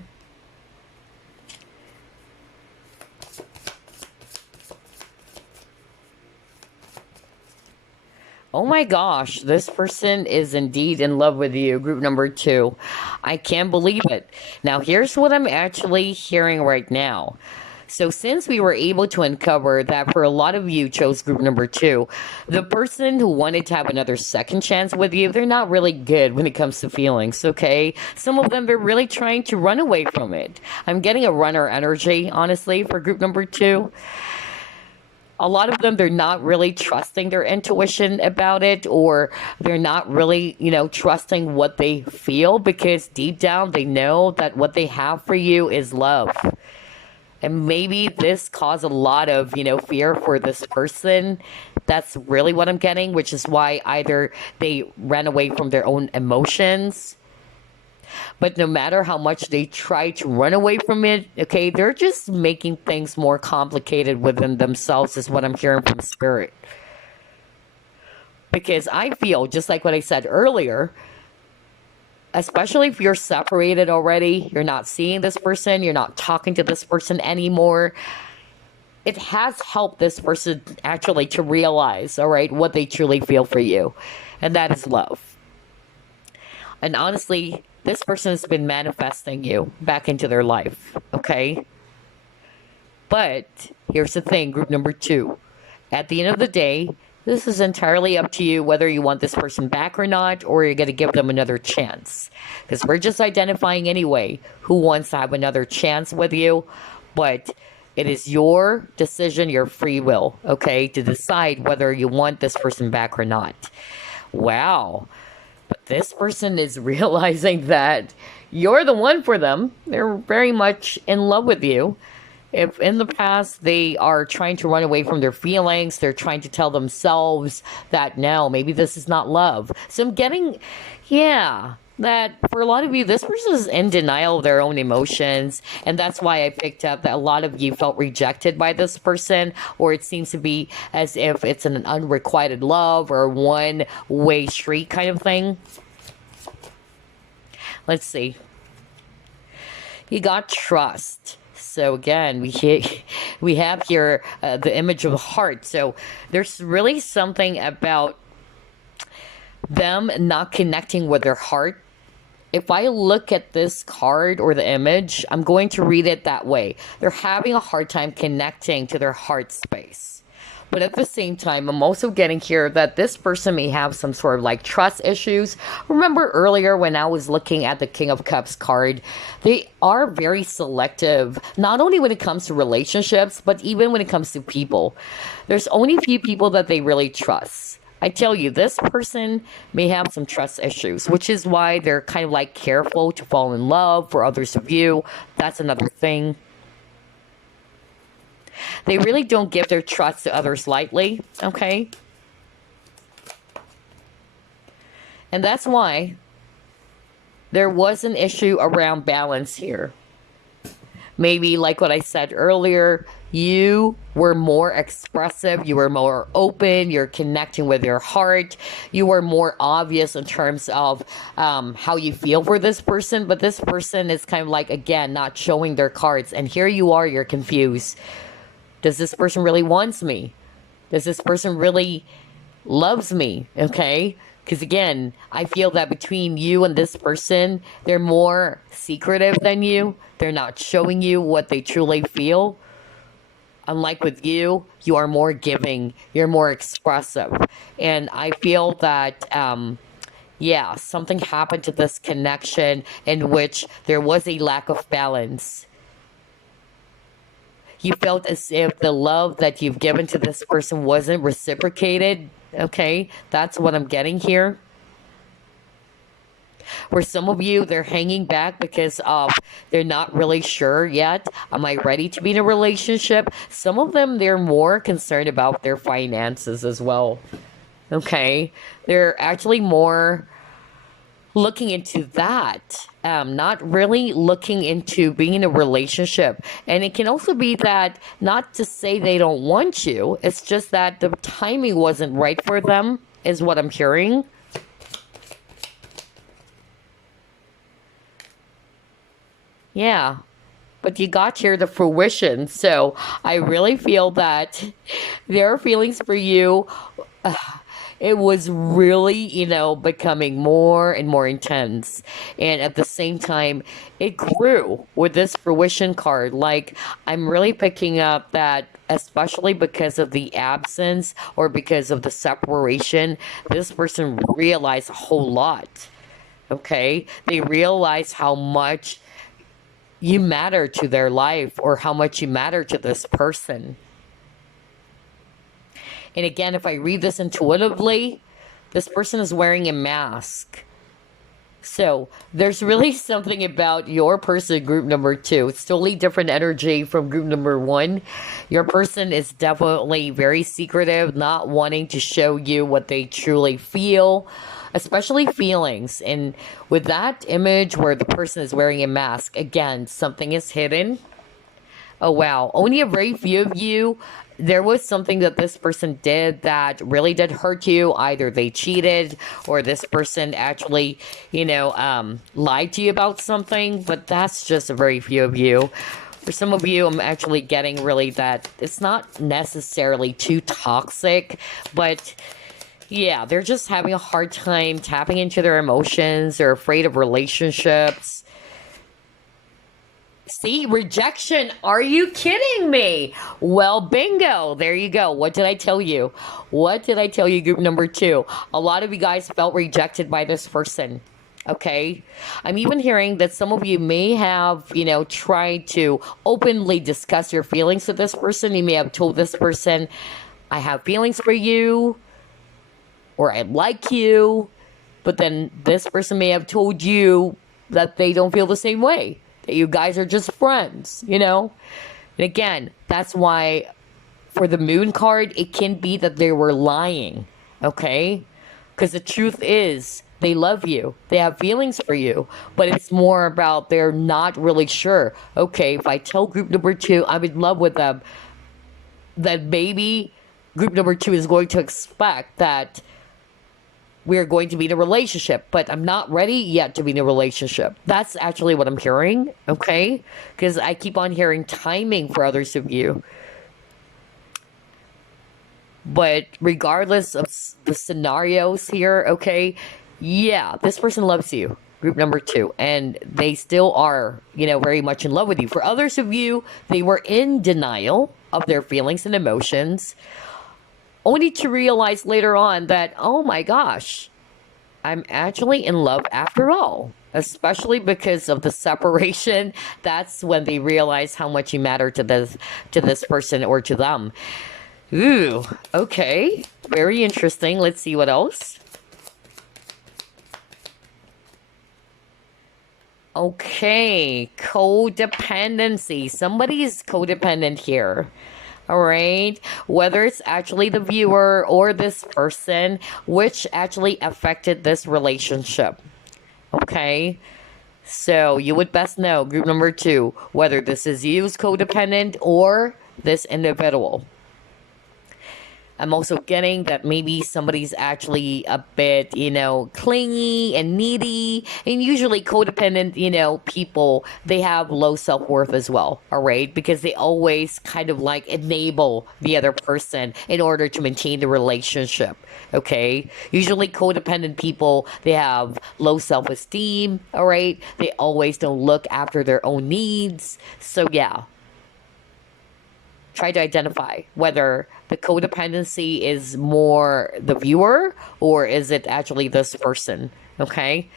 Oh my gosh, this person is indeed in love with you, group number 2. I can't believe it. Now, here's what I'm actually hearing right now. So since we were able to uncover that for a lot of you chose group number 2, the person who wanted to have another second chance with you, they're not really good when it comes to feelings, okay? Some of them, they're really trying to run away from it. I'm getting a runner energy, honestly, for group number 2. A lot of them, they're not really trusting their intuition about it, or they're not really, trusting what they feel, because deep down they know that what they have for you is love. And maybe this caused a lot of, fear for this person. That's really what I'm getting, which is why either they ran away from their own emotions, but no matter how much they try to run away from it, okay, they're just making things more complicated within themselves, is what I'm hearing from Spirit. Because I feel, just like what I said earlier, especially if you're separated already, you're not seeing this person, you're not talking to this person anymore, it has helped this person actually to realize, all right, what they truly feel for you. And that is love. And honestly, this person has been manifesting you back into their life, okay? But here's the thing, group number 2. At the end of the day, this is entirely up to you whether you want this person back or not, or you're going to give them another chance. Because we're just identifying anyway who wants to have another chance with you. But it is your decision, your free will, okay, to decide whether you want this person back or not. Wow. But this person is realizing that you're the one for them. They're very much in love with you. If in the past they are trying to run away from their feelings, they're trying to tell themselves that no, maybe this is not love. So I'm getting, yeah, that for a lot of you, this person is in denial of their own emotions. And that's why I picked up that a lot of you felt rejected by this person, or it seems to be as if it's an unrequited love or one-way street kind of thing. Let's see. You got trust. So again, we have here the image of a heart. So there's really something about them not connecting with their heart. If I look at this card or the image, I'm going to read it that way. They're having a hard time connecting to their heart space. But at the same time, I'm also getting here that this person may have some sort of like trust issues. Remember earlier when I was looking at the King of Cups card, they are very selective, not only when it comes to relationships, but even when it comes to people. There's only a few people that they really trust. I tell you, this person may have some trust issues, which is why they're kind of like careful to fall in love for others of you. That's another thing. They really don't give their trust to others lightly, okay? And that's why there was an issue around balance here. Maybe like what I said earlier, you were more expressive, you were more open, you're connecting with your heart, you were more obvious in terms of how you feel for this person, but this person is kind of like, again, not showing their cards. And here you are, you're confused. Does this person really wants me? Does this person really loves me? Okay? Because again, I feel that between you and this person, they're more secretive than you. They're not showing you what they truly feel. Unlike with you, you are more giving. You're more expressive. And I feel that, yeah, something happened to this connection in which there was a lack of balance. You felt as if the love that you've given to this person wasn't reciprocated. Okay, that's what I'm getting here. For some of you, they're hanging back because they're not really sure yet. Am I ready to be in a relationship? Some of them, they're more concerned about their finances as well. Okay, they're actually more looking into that, not really looking into being in a relationship. And it can also be that, not to say they don't want you, it's just that the timing wasn't right for them, is what I'm hearing. Yeah, but you got here the fruition. So I really feel that their feelings for you, it was really, becoming more and more intense. And at the same time, it grew with this fruition card. Like, I'm really picking up that, especially because of the absence or because of the separation, this person realized a whole lot. Okay? They realized how much you matter to their life, or how much you matter to this person. And again, if I read this intuitively, this person is wearing a mask. So there's really something about your person, group number 2. It's totally different energy from group number 1. Your person is definitely very secretive, not wanting to show you what they truly feel, especially feelings. And with that image where the person is wearing a mask, again, something is hidden. Oh, wow. Only a very few of you. There was something that this person did that really did hurt you. Either they cheated or this person actually, lied to you about something. But that's just a very few of you. For some of you, I'm actually getting really that it's not necessarily too toxic, but yeah, they're just having a hard time tapping into their emotions. They're afraid of relationships. See, rejection. Are you kidding me? Well, bingo. There you go. What did I tell you? What did I tell you, group number 2? A lot of you guys felt rejected by this person. Okay. I'm even hearing that some of you may have, tried to openly discuss your feelings with this person. You may have told this person, I have feelings for you, or I like you. But then this person may have told you that they don't feel the same way. You guys are just friends, And again, that's why for the moon card, it can be that they were lying, okay? Because the truth is, they love you. They have feelings for you. But it's more about they're not really sure. Okay, if I tell group number 2 I'm in love with them, then maybe group number 2 is going to expect that we're going to be in a relationship, but I'm not ready yet to be in a relationship. That's actually what I'm hearing, okay? Because I keep on hearing timing for others of you. But regardless of the scenarios here, okay? Yeah, this person loves you, group number 2, and they still are, very much in love with you. For others of you, they were in denial of their feelings and emotions, only to realize later on that, oh my gosh, I'm actually in love after all. Especially because of the separation. That's when they realize how much you matter to this person or to them. Ooh, okay. Very interesting. Let's see what else. Okay, codependency. Somebody's codependent here. All right, whether it's actually the viewer or this person, which actually affected this relationship. Okay, so you would best know, group number 2, whether this is you's codependent or this individual. I'm also getting that maybe somebody's actually a bit, clingy and needy. And usually codependent, people, they have low self-worth as well, all right? Because they always kind of like enable the other person in order to maintain the relationship, okay? Usually codependent people, they have low self-esteem, all right? They always don't look after their own needs. So yeah. Try to identify whether the codependency is more the viewer or is it actually this person, okay?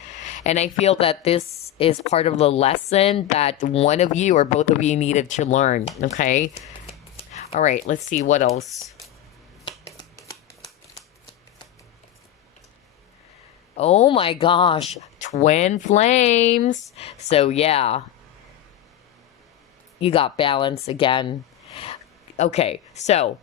And I feel that this is part of the lesson that one of you or both of you needed to learn, okay? All right, let's see what else. Oh my gosh, twin flames. So yeah, you got balance again. Okay, so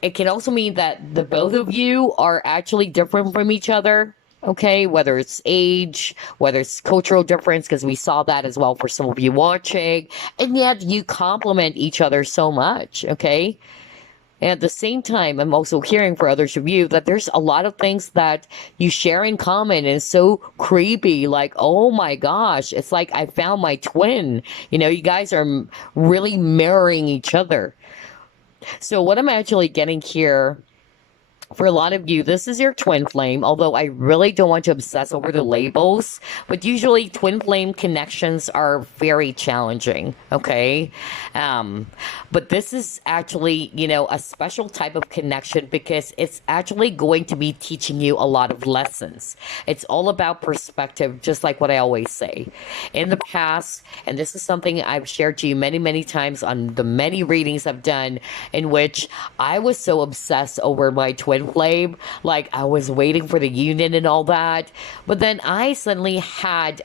it can also mean that the both of you are actually different from each other, okay? Whether it's age, whether it's cultural difference, because we saw that as well for some of you watching, and yet you complement each other so much, okay? And at the same time, I'm also hearing for others of you that there's a lot of things that you share in common and it's so creepy. Like, oh my gosh, it's like I found my twin. You guys are really mirroring each other. So what I'm actually getting here For a lot of you, this is your twin flame, although I really don't want to obsess over the labels. But usually, twin flame connections are very challenging, okay? Um, but this is actually, a special type of connection because it's actually going to be teaching you a lot of lessons. It's all about perspective, just like what I always say. In the past, and this is something I've shared to you many, many times on the many readings I've done, in which I was so obsessed over my twin flame, like I was waiting for the union and all that. But then I suddenly had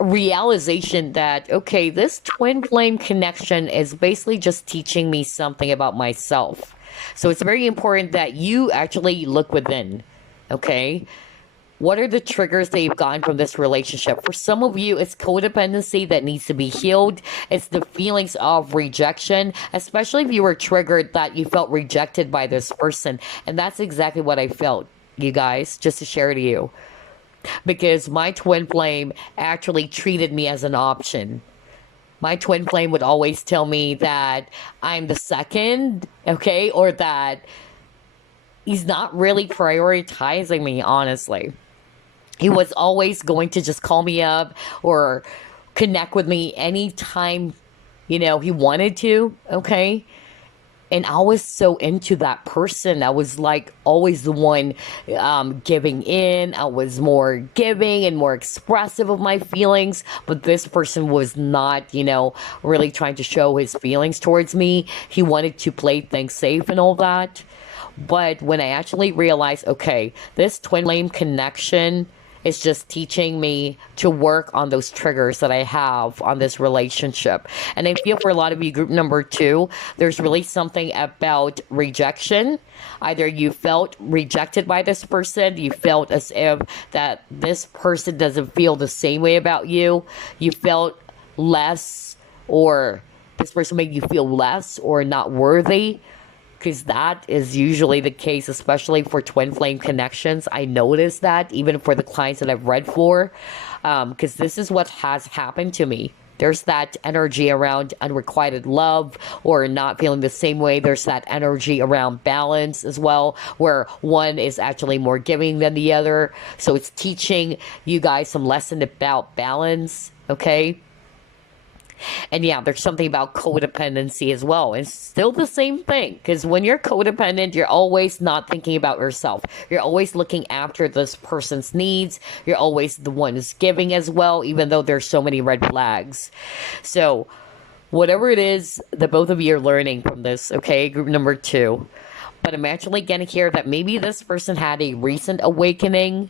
realization that okay, this twin flame connection is basically just teaching me something about myself. So it's very important that you actually look within. Okay, what are the triggers that you've gotten from this relationship? For some of you, it's codependency that needs to be healed. It's the feelings of rejection, especially if you were triggered that you felt rejected by this person. And that's exactly what I felt, you guys, just to share to you. Because my twin flame actually treated me as an option. My twin flame would always tell me that I'm the second, okay, or that he's not really prioritizing me, honestly. He was always going to just call me up or connect with me anytime, he wanted to, okay? And I was so into that person. I was like always the one giving in. I was more giving and more expressive of my feelings. But this person was not, really trying to show his feelings towards me. He wanted to play things safe and all that. But when I actually realized, okay, this twin flame connection is just teaching me to work on those triggers that I have on this relationship. And I feel for a lot of you, group number 2, there's really something about rejection. Either you felt rejected by this person, you felt as if that this person doesn't feel the same way about you, you felt less, or this person made you feel less or not worthy, because that is usually the case, especially for twin flame connections. I noticed that even for the clients that I've read for, because this is what has happened to me. There's that energy around unrequited love or not feeling the same way. There's that energy around balance as well, where one is actually more giving than the other. So it's teaching you guys some lesson about balance, okay? And yeah, there's something about codependency as well. It's still the same thing. Because when you're codependent, you're always not thinking about yourself. You're always looking after this person's needs. You're always the one who's giving as well, even though there's so many red flags. So, whatever it is that both of you are learning from this, okay, group number 2. But I'm actually getting here that maybe this person had a recent awakening.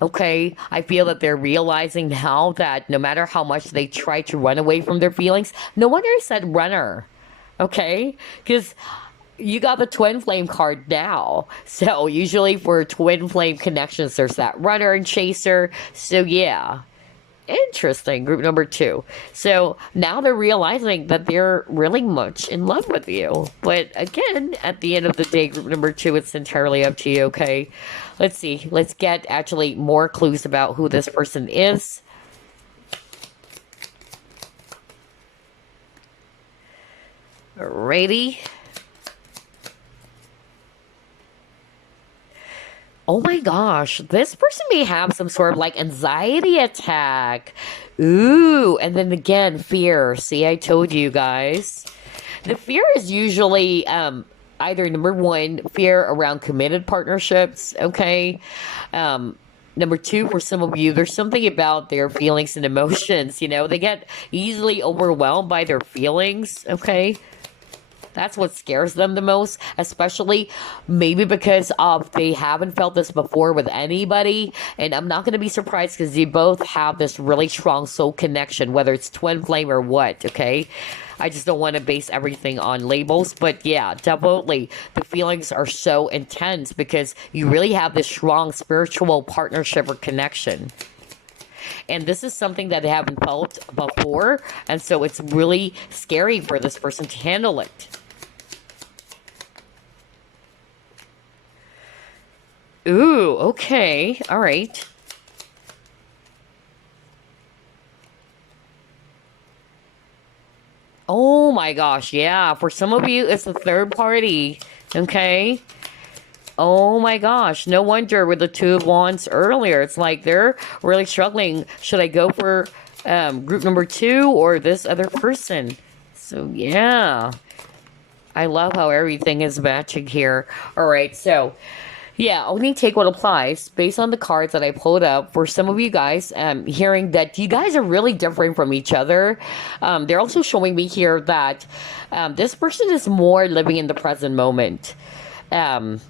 Okay, I feel that they're realizing now that no matter how much they try to run away from their feelings, no wonder I said runner. Okay, because you got the twin flame card now. So usually for twin flame connections, there's that runner and chaser. So yeah, interesting. Group number 2. So now they're realizing that they're really much in love with you. But again, at the end of the day, group number 2, it's entirely up to you, okay? Let's see. Let's get actually more clues about who this person is. Alrighty. Oh my gosh, this person may have some sort of like anxiety attack. Ooh, and then again, fear. See, I told you guys. The fear is usually either number 1, fear around committed partnerships, okay? Number 2, for some of you, there's something about their feelings and emotions, they get easily overwhelmed by their feelings, okay? That's what scares them the most, especially maybe because they haven't felt this before with anybody. And I'm not going to be surprised because you both have this really strong soul connection, whether it's twin flame or what, okay? I just don't want to base everything on labels. But yeah, definitely the feelings are so intense because you really have this strong spiritual partnership or connection. And this is something that they haven't felt before. And so it's really scary for this person to handle it. Ooh, okay. All right. Oh my gosh, yeah. For some of you, it's a third party. Okay. Oh my gosh, no wonder with the Two of Wands earlier. It's like they're really struggling. Should I go for group number 2 or this other person? So yeah, I love how everything is matching here. All right, so yeah, only take what applies based on the cards that I pulled up. For some of you guys, hearing that you guys are really different from each other. They're also showing me here that this person is more living in the present moment. Um,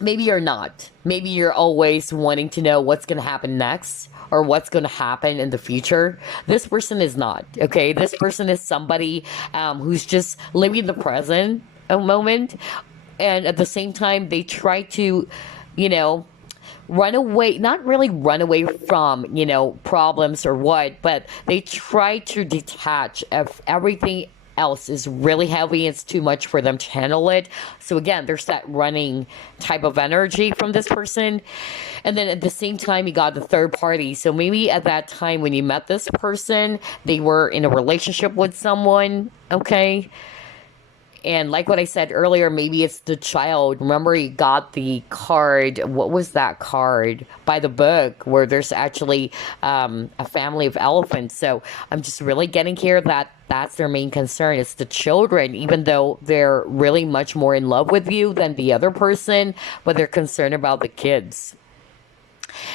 Maybe you're not. Maybe you're always wanting to know what's going to happen next or what's going to happen in the future. This person is not, okay? This person is somebody who's just living in the present moment. And at the same time, they try to, you know, run away, not really run away from, problems or what, but they try to detach if everything else is really heavy, it's too much for them to handle it. So again, there's that running type of energy from this person. And then at the same time, you got the third party. So maybe at that time when you met this person, they were in a relationship with someone, okay? And like what I said earlier, maybe it's the child. Remember, you got the card. What was that card? By the book, where there's actually a family of elephants. So I'm just really getting here that that's their main concern. It's the children, even though they're really much more in love with you than the other person, but they're concerned about the kids.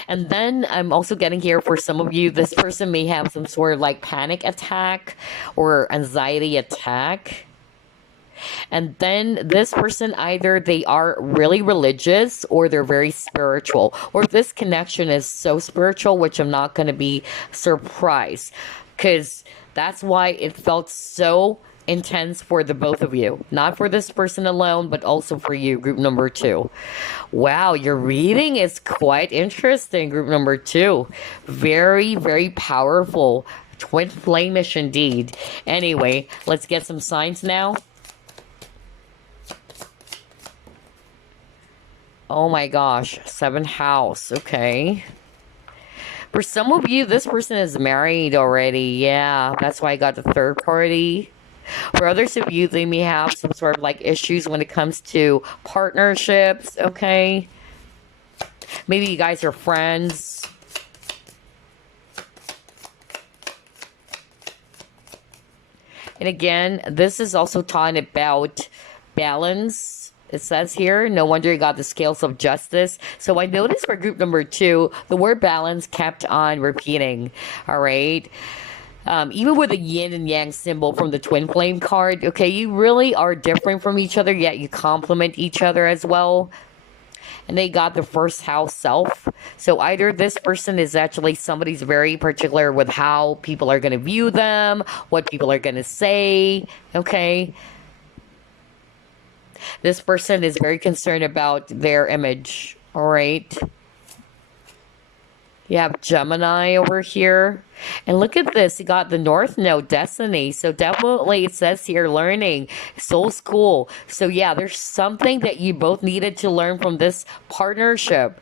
And then I'm also getting here for some of you, this person may have some sort of like panic attack or anxiety attack. And then this person, either they are really religious or they're very spiritual, or this connection is so spiritual, which I'm not going to be surprised, because that's why it felt so intense for the both of you. Not for this person alone, but also for you, group number 2. Wow, your reading is quite interesting, group number 2. Very, very powerful. Twin flamish indeed. Anyway, let's get some signs now. Oh my gosh, 7th house, okay. For some of you, this person is married already. Yeah, that's why I got the third party. For others of you, they may have some sort of like issues when it comes to partnerships, okay. Maybe you guys are friends. And again, this is also talking about balance. It says here, no wonder you got the scales of justice. So I noticed for group number 2, the word balance kept on repeating. All right. Even with the yin and yang symbol from the twin flame card, okay, you really are different from each other, yet you complement each other as well. And they got the first house self. So either this person is actually somebody's very particular with how people are going to view them, what people are going to say, okay. This person is very concerned about their image, all right? You have Gemini over here. And look at this. You got the North Node, Destiny. So definitely it says here, learning, soul school. So yeah, there's something that you both needed to learn from this partnership.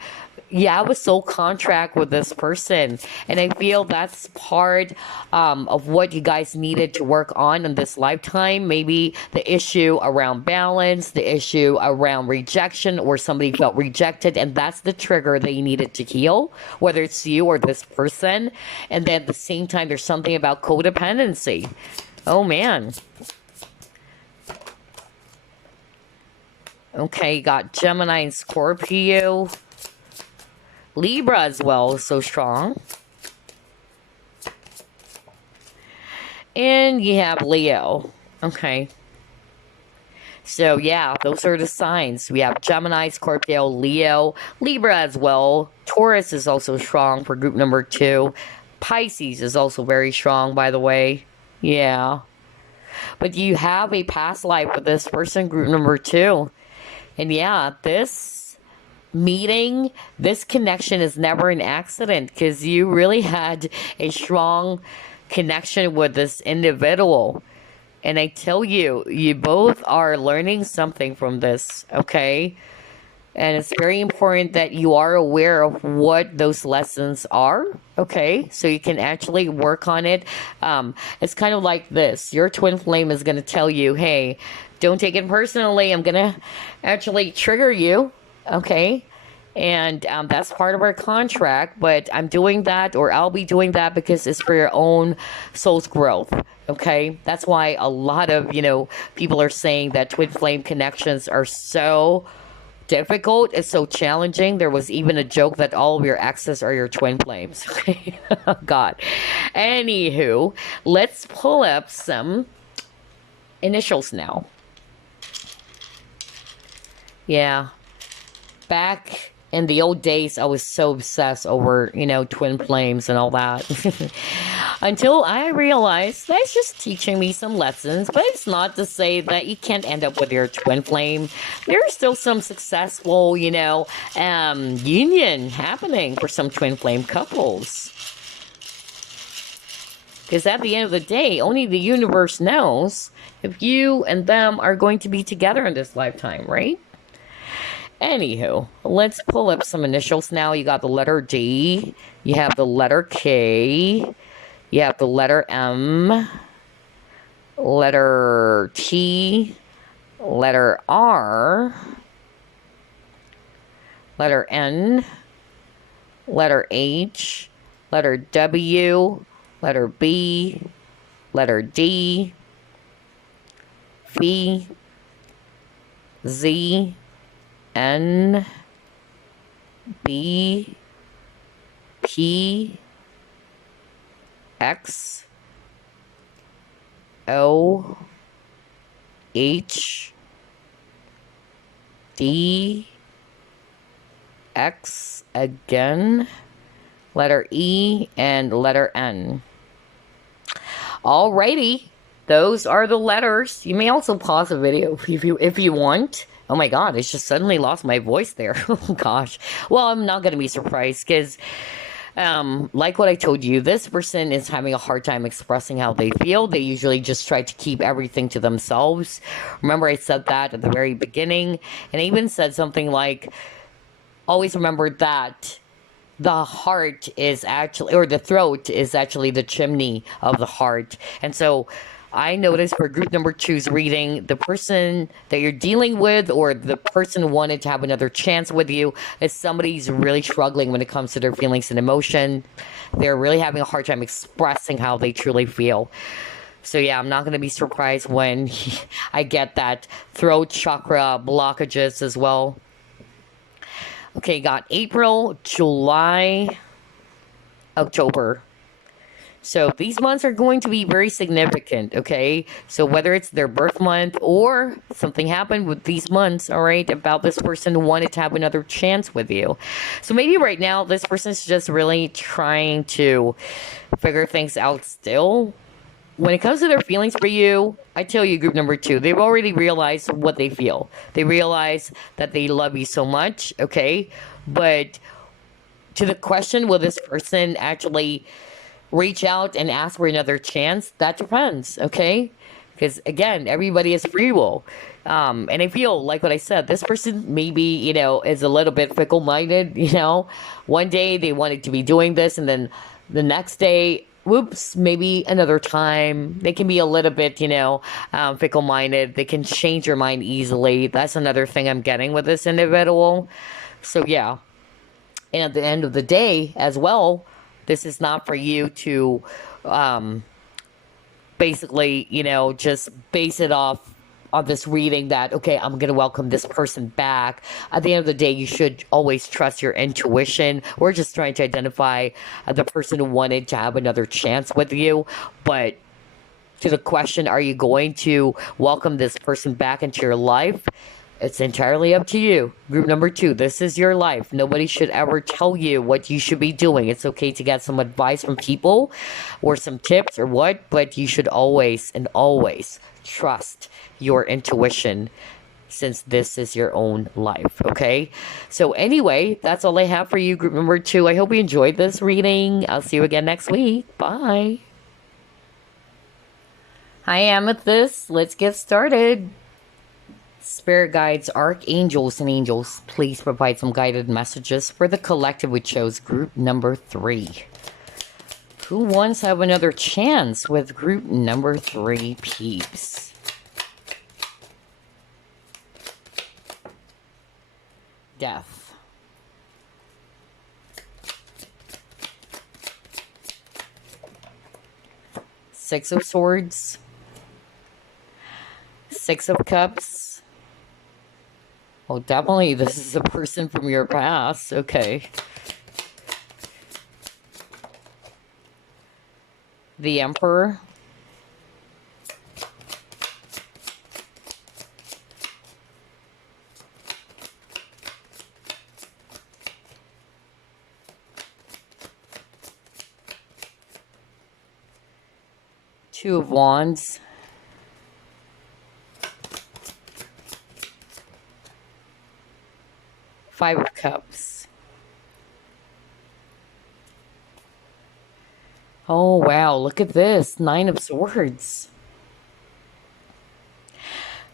You have a soul contract with this person, and I feel that's part of what you guys needed to work on in this lifetime. Maybe the issue around balance, the issue around rejection, or somebody felt rejected, and that's the trigger that you needed to heal, whether it's you or this person. And then at the same time, there's something about codependency. Oh man. Okay, you got Gemini and Scorpio. Libra as well, so strong. And you have Leo. Okay. So yeah, those are the signs. We have Gemini, Scorpio, Leo, Libra as well. Taurus is also strong for group number 2. Pisces is also very strong, by the way. Yeah. But you have a past life with this person, group number 2. And yeah, this meeting, this connection is never an accident, because you really had a strong connection with this individual. And I tell you, you both are learning something from this, okay? And it's very important that you are aware of what those lessons are, okay? So you can actually work on it. It's kind of like this. Your twin flame is going to tell you, hey, don't take it personally. I'm going to actually trigger you. Okay. And that's part of our contract, but I'm doing that, or I'll be doing that, because it's for your own soul's growth. Okay. That's why a lot of, people are saying that twin flame connections are so difficult. It's so challenging. There was even a joke that all of your exes are your twin flames. Okay. God. Anywho, let's pull up some initials now. Yeah. Back in the old days, I was so obsessed over, twin flames and all that. Until I realized that's just teaching me some lessons, but it's not to say that you can't end up with your twin flame. There's still some successful, union happening for some twin flame couples. Because at the end of the day, only the universe knows if you and them are going to be together in this lifetime, right? Anywho, let's pull up some initials now. You got the letter D, you have the letter K, you have the letter M, letter T, letter R, letter N, letter H, letter W, letter B, letter D, V, Z, N, B, P, X, O, H, D, X again, letter E, and letter N. Alrighty, those are the letters. You may also pause the video if you want. Oh my god, I just suddenly lost my voice there. Oh gosh. Well, I'm not going to be surprised, because like what I told you, this person is having a hard time expressing how they feel. They usually just try to keep everything to themselves. Remember, I said that at the very beginning, and I even said something like, always remember that the heart is actually, or the throat is actually the chimney of the heart. And so I noticed for group number 2's reading, the person that you're dealing with, or the person wanted to have another chance with you, is somebody's really struggling when it comes to their feelings and emotion. They're really having a hard time expressing how they truly feel. So yeah, I'm not going to be surprised when I get that throat chakra blockages as well. Okay, got April, July, October. So these months are going to be very significant, okay? So whether it's their birth month or something happened with these months, all right, about this person wanted to have another chance with you. So maybe right now this person's just really trying to figure things out still. When it comes to their feelings for you, I tell you, group number 2, they've already realized what they feel. They realize that they love you so much, okay? But to the question, will this person actually reach out and ask for another chance? That depends, okay? Because again, everybody has free will. And I feel like what I said, this person maybe, is a little bit fickle-minded, One day they wanted to be doing this, and then the next day, whoops, maybe another time. They can be a little bit, fickle-minded. They can change your mind easily. That's another thing I'm getting with this individual. So yeah. And at the end of the day as well, this is not for you to basically, just base it off on this reading that, okay, I'm going to welcome this person back. At the end of the day, you should always trust your intuition. We're just trying to identify the person who wanted to have another chance with you. But to the question, are you going to welcome this person back into your life? It's entirely up to you. Group number 2, this is your life. Nobody should ever tell you what you should be doing. It's okay to get some advice from people or some tips or what, but you should always and always trust your intuition, since this is your own life, okay? So anyway, that's all I have for you, group number 2. I hope you enjoyed this reading. I'll see you again next week. Bye. Hi, Amethyst. Let's get started. Spirit guides, archangels, and angels, please provide some guided messages for the collective we chose, group number 3. Who wants to have another chance with group number 3, peeps? death. Six of Swords. Six of Cups. Oh, definitely this is a person from your past. Okay. The Emperor. Two of Wands. Five of Cups. Oh, wow. Look at this. Nine of Swords.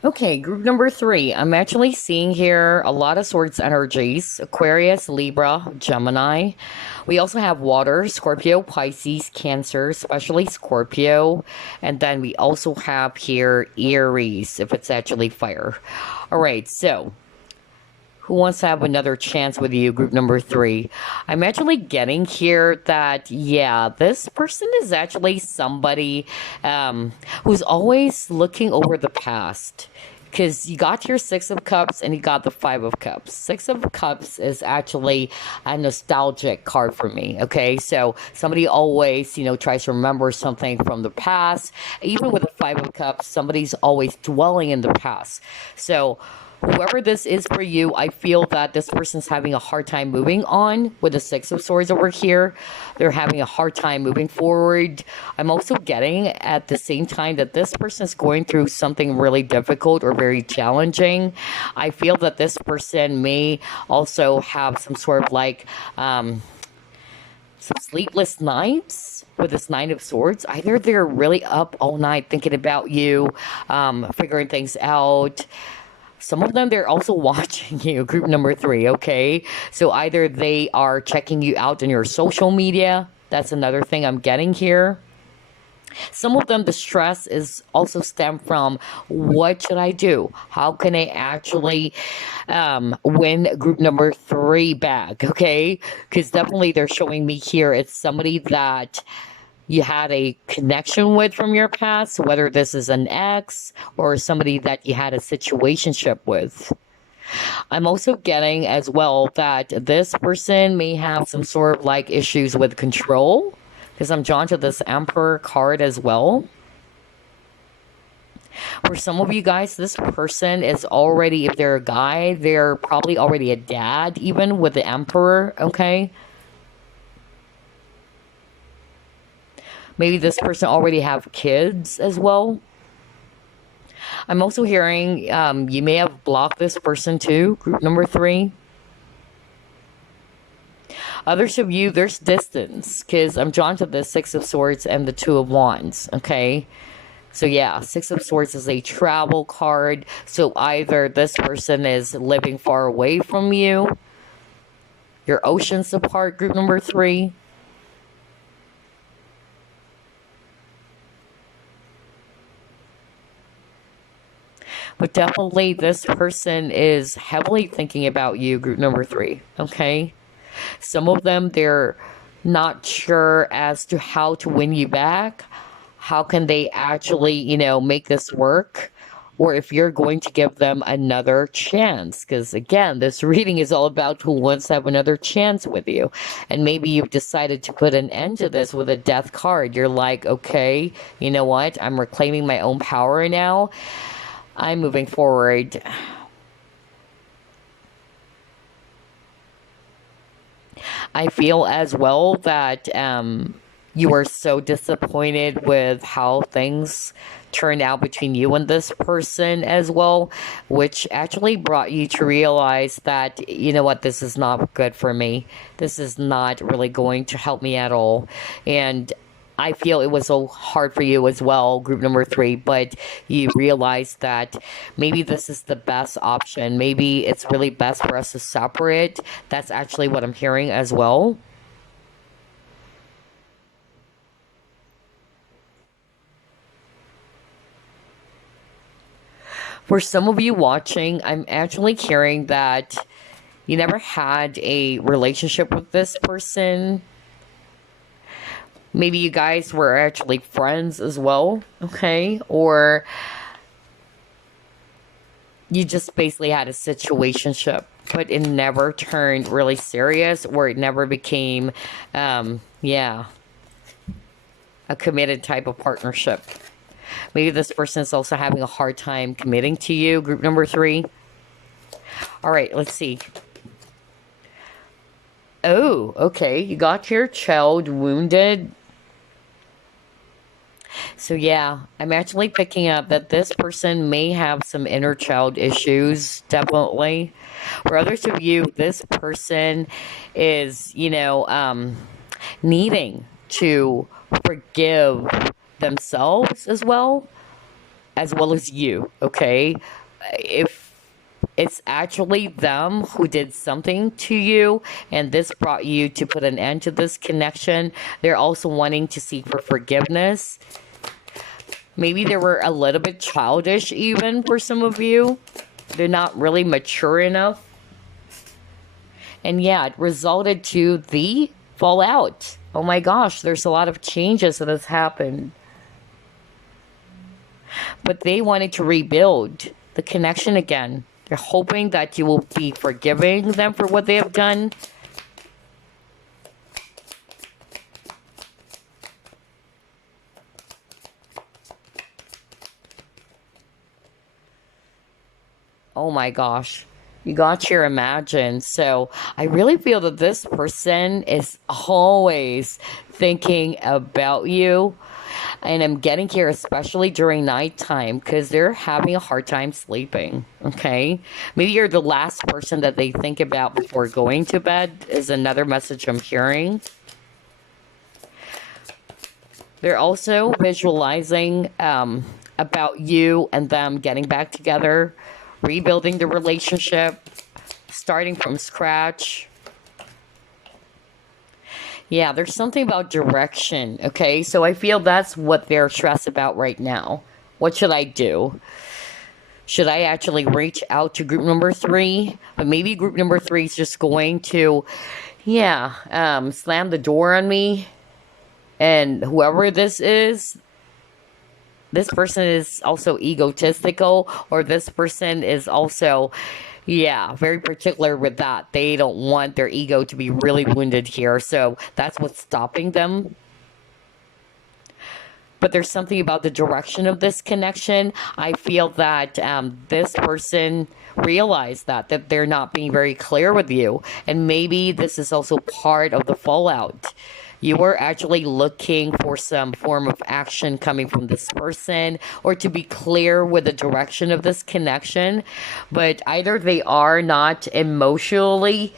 Okay, group number 3. I'm actually seeing here a lot of Swords energies. Aquarius, Libra, Gemini. We also have water, Scorpio, Pisces, Cancer, especially Scorpio. And then we also have here Aries, if it's actually fire. All right, so who wants to have another chance with you, group number 3? I'm actually getting here that, yeah, this person is actually somebody who's always looking over the past. Because you got your Six of Cups and you got the Five of Cups. Six of Cups is actually a nostalgic card for me, okay? So somebody always, tries to remember something from the past. Even with the Five of Cups, somebody's always dwelling in the past. So whoever this is for you, I feel that this person's having a hard time moving on with the Six of Swords over here. They're having a hard time moving forward. I'm also getting at the same time that this person is going through something really difficult or very challenging. I feel that this person may also have some sort of like some sleepless nights with this Nine of Swords. Either they're really up all night thinking about you, figuring things out. Some of them, they're also watching you, group number 3, okay? So either they are checking you out in your social media. That's another thing I'm getting here. Some of them, the stress is also stemmed from, what should I do? How can I actually win group number 3 back, okay? Because definitely they're showing me here, it's somebody that you had a connection with from your past, whether this is an ex or somebody that you had a situationship with. I'm also getting as well that this person may have some sort of like issues with control, because I'm drawn to this Emperor card as well. For some of you guys, this person is already, if they're a guy, they're probably already a dad, even with the Emperor, okay? Maybe this person already have kids as well. I'm also hearing you may have blocked this person too, group number 3. Others of you, there's distance, because I'm drawn to the Six of Swords and the Two of Wands, okay? So yeah, Six of Swords is a travel card. So either this person is living far away from you, you're oceans apart, group number 3. But definitely this person is heavily thinking about you, group number 3, okay? Some of them, they're not sure as to how to win you back. How can they actually, make this work? Or if you're going to give them another chance. Because again, this reading is all about who wants to have another chance with you. And maybe you've decided to put an end to this with a death card. You're like, okay, you know what? I'm reclaiming my own power now. I'm moving forward. I feel as well that you are so disappointed with how things turned out between you and this person as well, which actually brought you to realize that, you know what, this is not good for me. This is not really going to help me at all. And I feel it was so hard for you as well, group number 3, but you realized that maybe this is the best option. Maybe it's really best for us to separate. That's actually what I'm hearing as well. For some of you watching, I'm actually hearing that You never had a relationship with this person. Maybe you guys were actually friends as well, okay? Or you just basically had a situationship, but it never turned really serious, or it never became, yeah, a committed type of partnership. Maybe this person is also having a hard time committing to you, group number 3. All right, let's see. Oh, okay. You got your child wounded. So, yeah, I'm actually picking up that this person may have some inner child issues, definitely. For others of you, this person is, needing to forgive themselves as well as you, okay? If it's actually them who did something to you and this brought you to put an end to this connection, they're also wanting to seek for forgiveness. Maybe they were a little bit childish even for some of you. They're not really mature enough. And yeah, it resulted to the fallout. Oh my gosh, there's a lot of changes that has happened. But they wanted to rebuild the connection again. They're hoping that you will be forgiving them for what they have done. Oh my gosh. You got your imagine. So I really feel that this person is always thinking about you. And I'm getting here especially during nighttime because they're having a hard time sleeping. Okay. Maybe you're the last person that they think about before going to bed, is another message I'm hearing. They're also visualizing about you and them getting back together, rebuilding the relationship, starting from scratch. Yeah, there's something about direction, okay? So I feel that's what they're stressed about right now. What should I do? Should I actually reach out to group number 3? But maybe group number 3 is just going to, slam the door on me. And whoever this person is also egotistical, or this person is also, very particular with that. They don't want their ego to be really wounded here. So that's what's stopping them. But there's something about the direction of this connection. I feel that this person realized that they're not being very clear with you. And maybe this is also part of the fallout. You were actually looking for some form of action coming from this person, or to be clear with the direction of this connection. But either they are not emotionally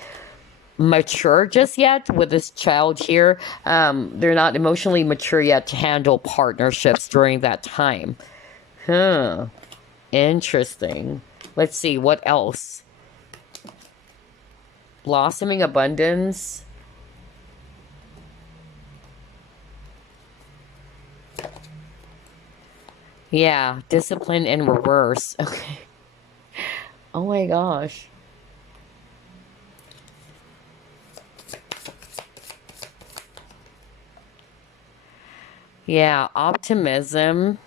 mature just yet with this child here. They're not emotionally mature yet to handle partnerships during that time. Huh. Interesting. Let's see, what else? Blossoming abundance. Yeah, discipline in reverse. Okay. Oh my gosh. Yeah, optimism.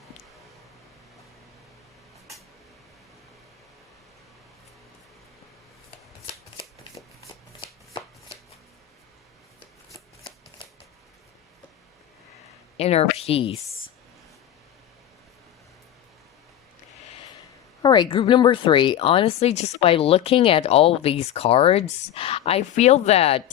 Inner peace. All right, group number 3. Honestly, just by looking at all of these cards, I feel that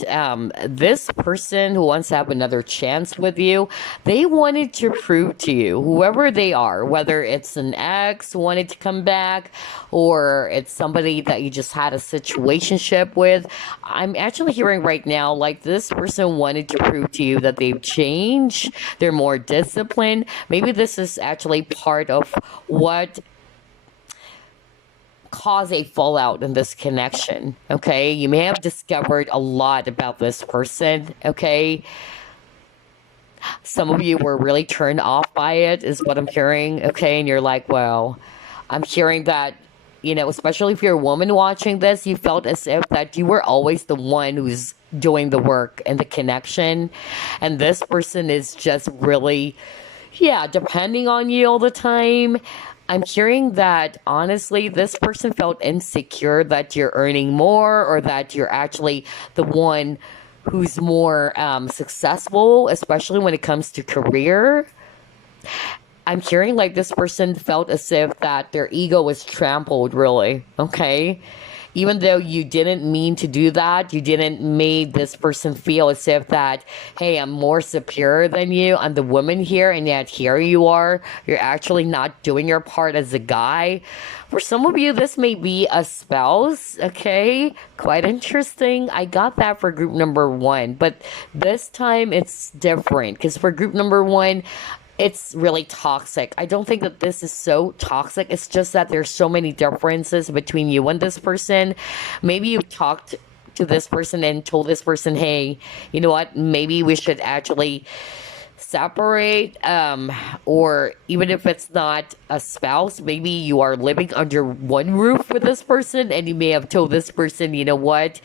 this person who wants to have another chance with you, they wanted to prove to you, whoever they are, whether it's an ex who wanted to come back, or it's somebody that you just had a situationship with. I'm actually hearing right now, like this person wanted to prove to you that they've changed, they're more disciplined. Maybe this is actually part of what cause a fallout in this connection. Okay, you may have discovered a lot about this person. Okay, some of you were really turned off by it, is what I'm hearing. Okay, and you're like, well, I'm hearing that especially if you're a woman watching this, you felt as if that you were always the one who's doing the work and the connection. And this person is just really, yeah, depending on you all the time. I'm hearing that honestly, this person felt insecure that you're earning more or that you're actually the one who's more successful, especially when it comes to career. I'm hearing like this person felt as if that their ego was trampled, really. Okay. Even though you didn't mean to do that, you didn't make this person feel as if that, hey, I'm more superior than you. I'm the woman here, and yet here you are. You're actually not doing your part as a guy. For some of you, this may be a spouse, okay? Quite interesting. I got that for group number one, but this time it's different because for group number one, it's really toxic. I don't think that this is so toxic. It's just that there's so many differences between you and this person. Maybe you talked to this person and told this person, hey, you know what? Maybe we should actually separate, or even if it's not a spouse, maybe you are living under one roof with this person and you may have told this person, you know what,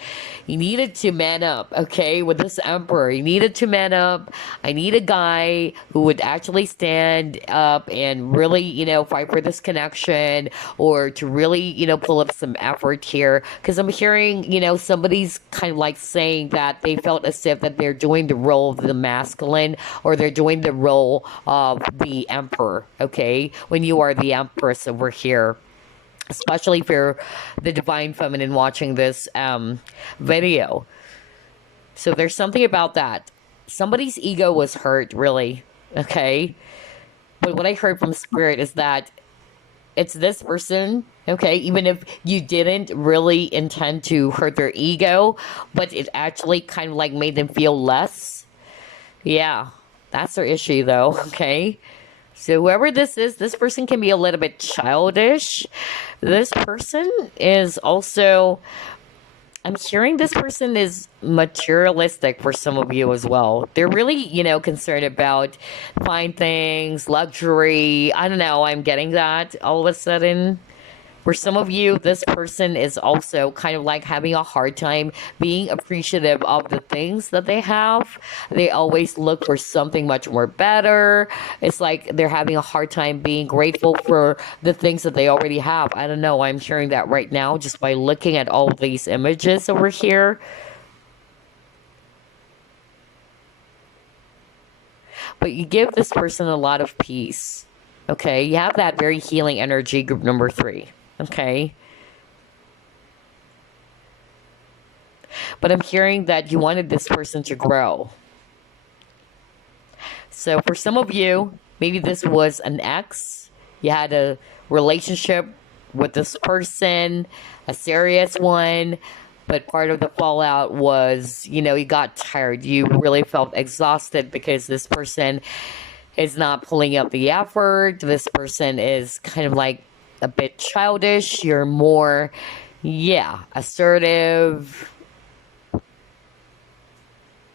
you needed to man up. Okay, with this emperor, you needed to man up. I need a guy who would actually stand up and really, fight for this connection, or to really, pull up some effort here, because I'm hearing, somebody's kind of like saying that they felt as if that they're doing the role of the masculine, or they're doing the role of the emperor, okay? When you are the empress over here, especially if you're the divine feminine watching this video. So there's something about that. Somebody's ego was hurt, really, okay? But what I heard from spirit is that it's this person, okay? Even if you didn't really intend to hurt their ego, but it actually kind of like made them feel less. Yeah. That's their issue, though, okay? So whoever this is, this person can be a little bit childish. This person is also, I'm hearing this person is materialistic for some of you as well. They're really, concerned about fine things, luxury. I don't know, I'm getting that all of a sudden. For some of you, this person is also kind of like having a hard time being appreciative of the things that they have. They always look for something much more better. It's like they're having a hard time being grateful for the things that they already have. I don't know. I'm hearing that right now just by looking at all these images over here. But you give this person a lot of peace. Okay? You have that very healing energy, group number 3. Okay. But I'm hearing that you wanted this person to grow. So for some of you, maybe this was an ex. You had a relationship with this person, a serious one, but part of the fallout was, you got tired. You really felt exhausted because this person is not pulling up the effort. This person is kind of like a bit childish. You're more, assertive.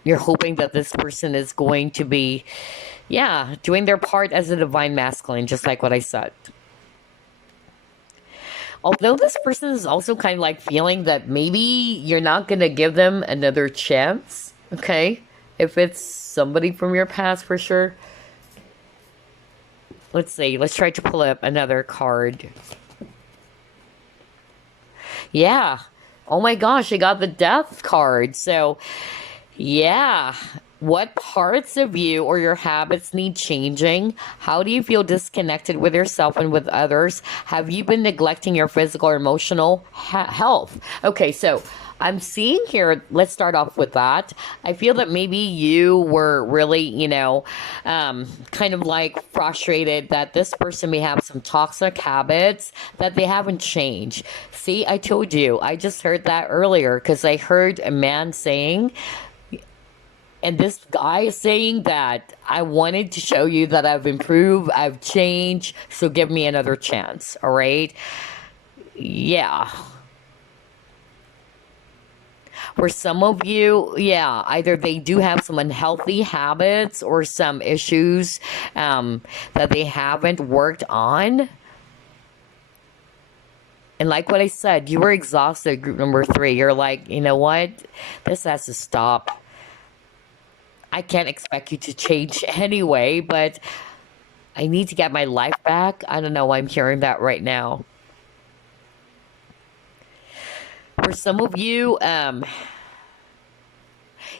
You're hoping that this person is going to be, doing their part as a divine masculine, just like what I said. Although this person is also kind of like feeling that maybe you're not going to give them another chance, okay? If it's somebody from your past, for sure. Let's see. Let's try to pull up another card. Yeah. Oh my gosh, I got the death card. So, yeah. What parts of you or your habits need changing? How do you feel disconnected with yourself and with others? Have you been neglecting your physical or emotional health? Okay, so I'm seeing here, let's start off with that. I feel that maybe you were really, kind of like frustrated that this person may have some toxic habits that they haven't changed. See, I told you, I just heard that earlier because I heard a man saying, and this guy is saying that I wanted to show you that I've improved, I've changed, so give me another chance, all right? Yeah. For some of you, either they do have some unhealthy habits or some issues that they haven't worked on. And like what I said, you were exhausted, group number three. You're like, you know what? This has to stop. I can't expect you to change anyway, but I need to get my life back. I don't know why I'm hearing that right now. For some of you,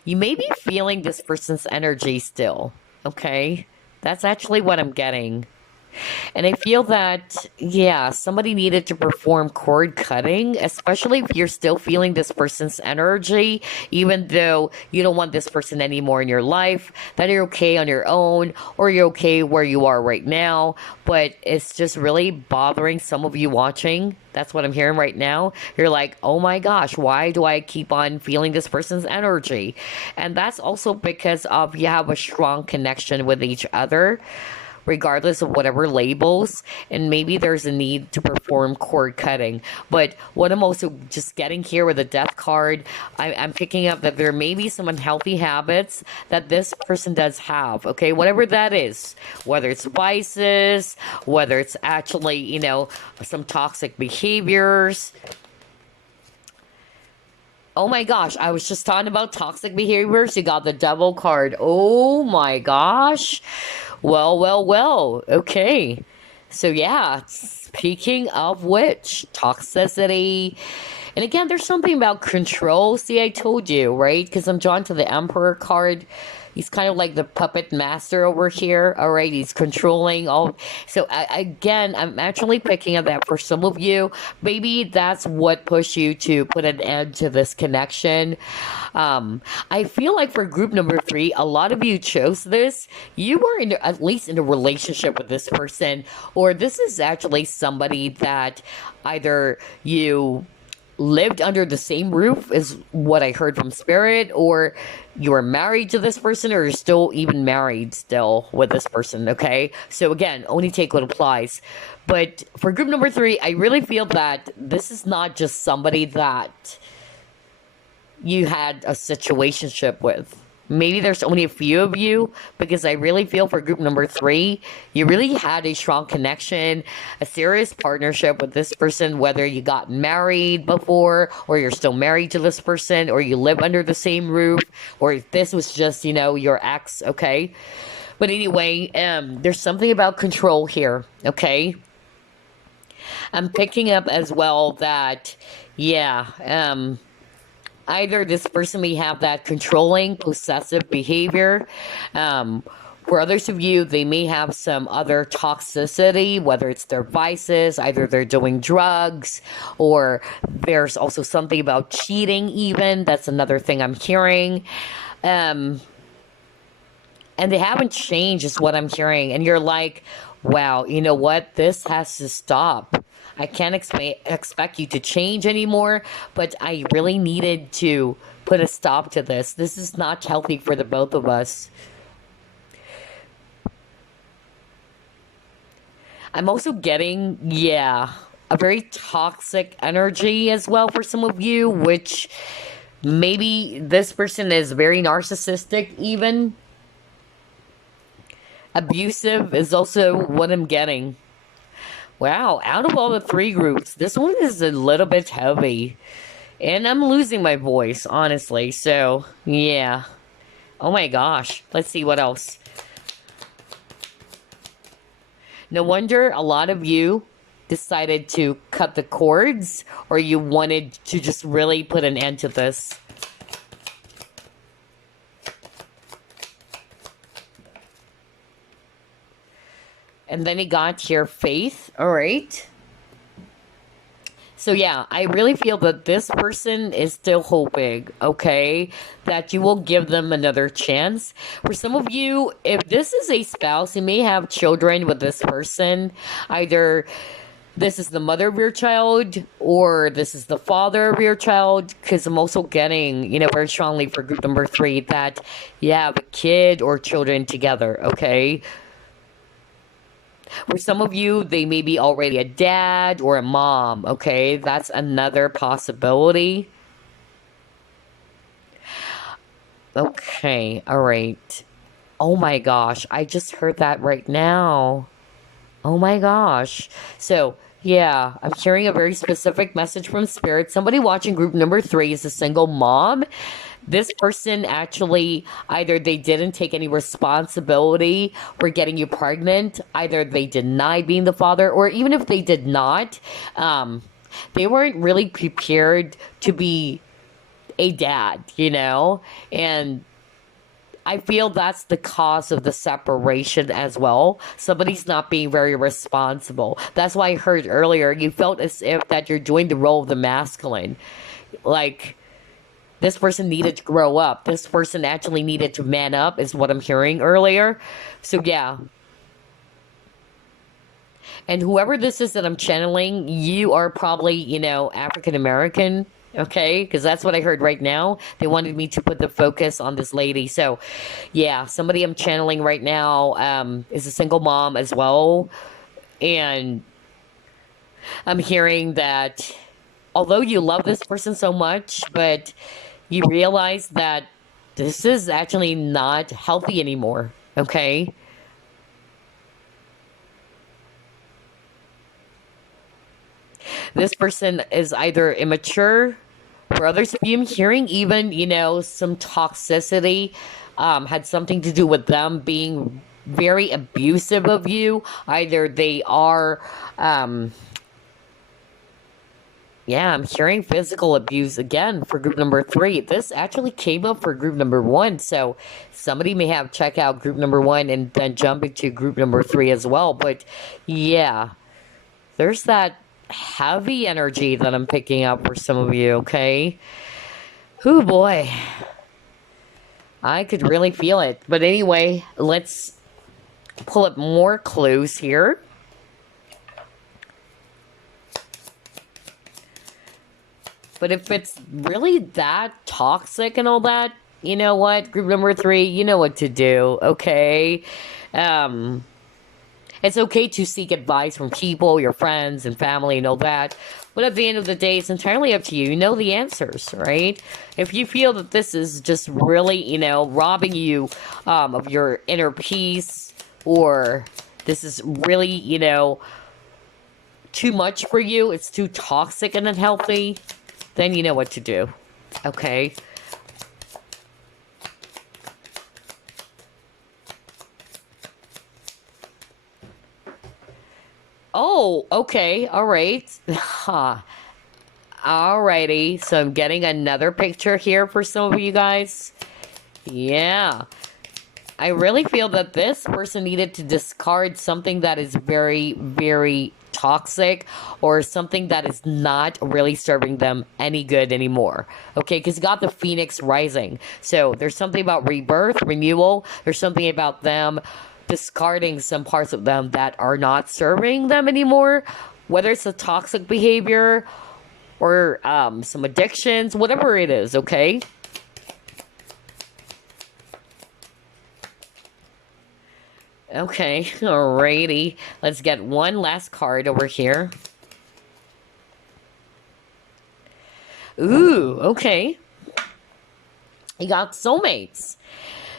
you may be feeling this person's energy still. Okay? That's actually what I'm getting. And I feel that, yeah, somebody needed to perform cord cutting, especially if you're still feeling this person's energy, even though you don't want this person anymore in your life, that you're okay on your own, or you're okay where you are right now, but it's just really bothering some of you watching. That's what I'm hearing right now. You're like, oh my gosh, why do I keep on feeling this person's energy? And that's also because of you have a strong connection with each other, regardless of whatever labels, and maybe there's a need to perform cord cutting. But what I'm also just getting here with the death card, I'm picking up that there may be some unhealthy habits that this person does have, okay, whatever that is, whether it's vices, whether it's actually, some toxic behaviors. Oh my gosh, I was just talking about toxic behaviors. You got the devil card. Oh my gosh. Well, well, well. Okay. So, yeah, speaking of which, toxicity. And again, there's something about control. See, I told you, right? Because I'm drawn to the Emperor card. He's kind of like the puppet master over here. All right, he's controlling all. So again, I'm actually picking up that for some of you, maybe that's what pushed you to put an end to this connection. I feel like for group number three, a lot of you chose this. You were at least in a relationship with this person, or this is actually somebody that either you lived under the same roof, is what I heard from Spirit, or you were married to this person, or you're still even married still with this person, okay? So again, only take what applies. But for group number three, I really feel that this is not just somebody that you had a situationship with. Maybe there's only a few of you, because I really feel for group number three, you really had a strong connection, a serious partnership with this person, whether you got married before, or you're still married to this person, or you live under the same roof, or if this was just, your ex, okay? But anyway, there's something about control here, okay? I'm picking up as well that, yeah, either this person may have that controlling, possessive behavior. For others of you, they may have some other toxicity, whether it's their vices, either they're doing drugs, or there's also something about cheating even. That's another thing I'm hearing. And they haven't changed is what I'm hearing. And you're like, wow, you know what? This has to stop. I can't expect you to change anymore, but I really needed to put a stop to this. This is not healthy for the both of us. I'm also getting, yeah, a very toxic energy as well for some of you, which maybe this person is very narcissistic even. Abusive is also what I'm getting. Wow, out of all the three groups, this one is a little bit heavy. And I'm losing my voice, honestly. So, yeah. Oh my gosh. Let's see what else. No wonder a lot of you decided to cut the cords, or you wanted to just really put an end to this. And then he got here faith. All right. So yeah, I really feel that this person is still hoping, okay, that you will give them another chance. For some of you, if this is a spouse, you may have children with this person. Either this is the mother of your child, or this is the father of your child, because I'm also getting, very strongly for group number three that you have a kid or children together, okay? For some of you, they may be already a dad or a mom, okay? That's another possibility. Okay, all right. Oh my gosh, I just heard that right now. Oh my gosh. So, Yeah, I'm hearing a very specific message from Spirit. Somebody watching group number 3 is a single mom. This person actually, either they didn't take any responsibility for getting you pregnant, either they denied being the father, or even if they did not, um, they weren't really prepared to be a dad, you know? And I feel that's the cause of the separation as well. Somebody's not being very responsible. That's why I heard earlier you felt as if that you're doing the role of the masculine. Like, this person needed to grow up. This person actually needed to man up, is what I'm hearing earlier. So, yeah. And whoever this is that I'm channeling, you are probably, African American. Okay, because that's what I heard right now. They wanted me to put the focus on this lady. So, yeah, somebody I'm channeling right now is a single mom as well. And I'm hearing that although you love this person so much, but you realize that this is actually not healthy anymore. Okay. This person is either immature. For others of you, I'm hearing even, some toxicity had something to do with them being very abusive of you. Either they are, yeah, I'm hearing physical abuse again for group number 3. This actually came up for group number 1. So somebody may have check out group number 1 and then jump into group number 3 as well. But yeah, there's that heavy energy that I'm picking up for some of you, okay? Oh boy. I could really feel it. But anyway, let's pull up more clues here. But if it's really that toxic and all that, you know what? Group number 3, you know what to do, okay? It's okay to seek advice from people, your friends and family and all that. But at the end of the day, it's entirely up to you. You know the answers, right? If you feel that this is just really, robbing you of your inner peace, or this is really, too much for you, it's too toxic and unhealthy, then you know what to do, okay? Oh, okay, all right. Huh. Alrighty, so I'm getting another picture here for some of you guys. Yeah. I really feel that this person needed to discard something that is very, very toxic, or something that is not really serving them any good anymore. Okay, because you got the Phoenix rising. So there's something about rebirth, renewal. There's something about them discarding some parts of them that are not serving them anymore, whether it's a toxic behavior or some addictions, whatever it is, okay? Okay, alrighty. Let's get one last card over here. Ooh, okay. You got soulmates.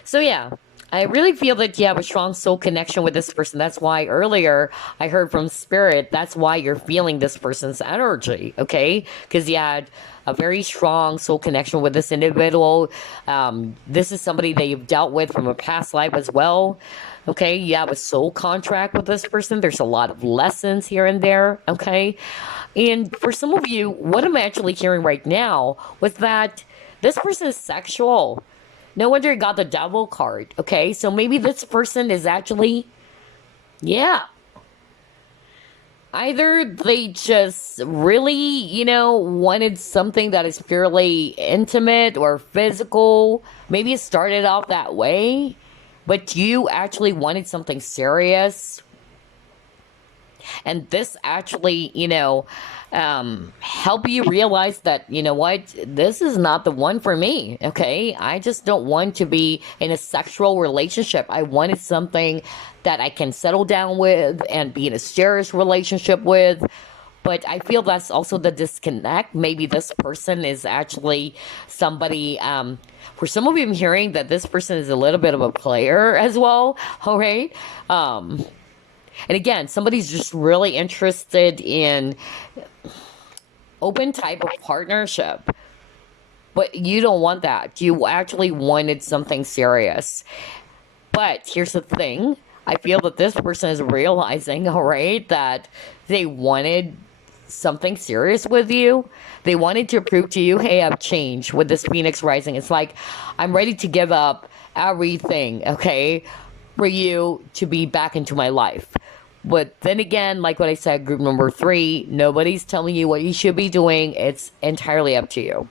So yeah, I really feel that you have a strong soul connection with this person. That's why earlier I heard from Spirit, that's why you're feeling this person's energy, okay? Because you had a very strong soul connection with this individual. This is somebody that you've dealt with from a past life as well, okay? You have a soul contract with this person. There's a lot of lessons here and there, okay? And for some of you, what I'm actually hearing right now was that this person is sexual. No wonder you got the devil card, okay? So maybe this person is actually, yeah. Either they just really, wanted something that is purely intimate or physical. Maybe it started off that way, but you actually wanted something serious. And this actually, help you realize that, what, this is not the one for me, okay? I just don't want to be in a sexual relationship. I wanted something that I can settle down with and be in a serious relationship with. But I feel that's also the disconnect. Maybe this person is actually somebody, for some of you, I'm hearing that this person is a little bit of a player as well, all right? And again, somebody's just really interested in open type of partnership. But you don't want that. You actually wanted something serious. But here's the thing. I feel that this person is realizing, all right, that they wanted something serious with you. They wanted to prove to you, hey, I've changed with this Phoenix Rising. It's like, I'm ready to give up everything, okay, for you to be back into my life. But then again, like what I said, group number 3, nobody's telling you what you should be doing. It's entirely up to you.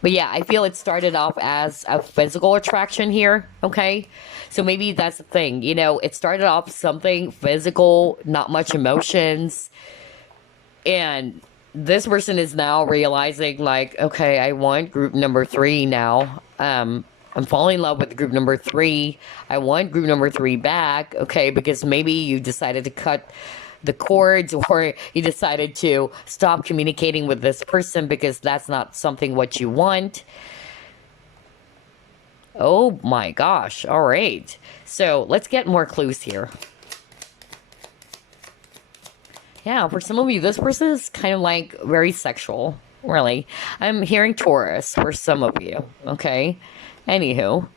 But yeah, I feel it started off as a physical attraction here, okay? So maybe that's the thing, you know, it started off something physical, not much emotions. And this person is now realizing, like, okay, I want group number 3 now. I'm falling in love with group number 3. I want group number 3 back, okay? Because maybe you decided to cut the cords, or you decided to stop communicating with this person because that's not something what you want. Oh my gosh. All right. So let's get more clues here. Yeah, for some of you, this person is kind of like very sexual, really. I'm hearing Taurus for some of you, okay? Anywho.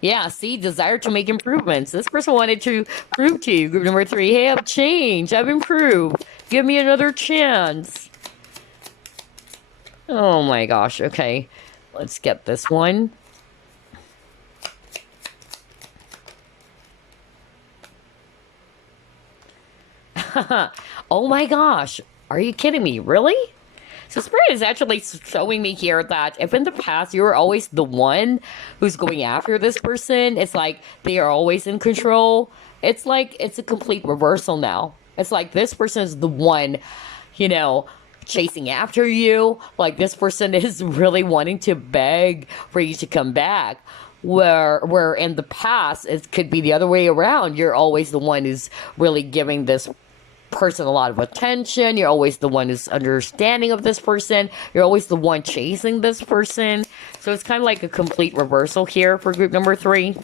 Yeah, see, desire to make improvements. This person wanted to prove to you, group number 3, hey, I've changed, I've improved. Give me another chance. Oh my gosh, okay. Let's get this one. Oh my gosh, are you kidding me? Really? So Spirit is actually showing me here that if in the past you were always the one who's going after this person, it's like they are always in control. It's like it's a complete reversal now. It's like this person is the one, you know, chasing after you. Like this person is really wanting to beg for you to come back. Where in the past it could be the other way around. You're always the one who's really giving this person a lot of attention. You're always the one who's understanding of this person. You're always the one chasing this person. So it's kind of like a complete reversal here for group number 3.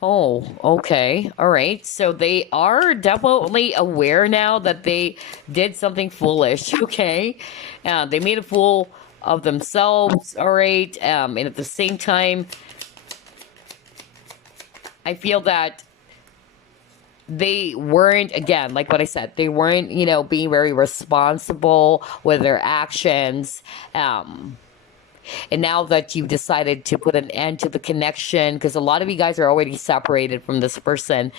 Oh, okay. All right. So they are definitely aware now that they did something foolish. Okay. They made a fool of themselves. All right. And at the same time, I feel that they weren't, again, like what I said, they weren't, you know, being very responsible with their actions. And now that you've decided to put an end to the connection, because a lot of you guys are already separated from this person,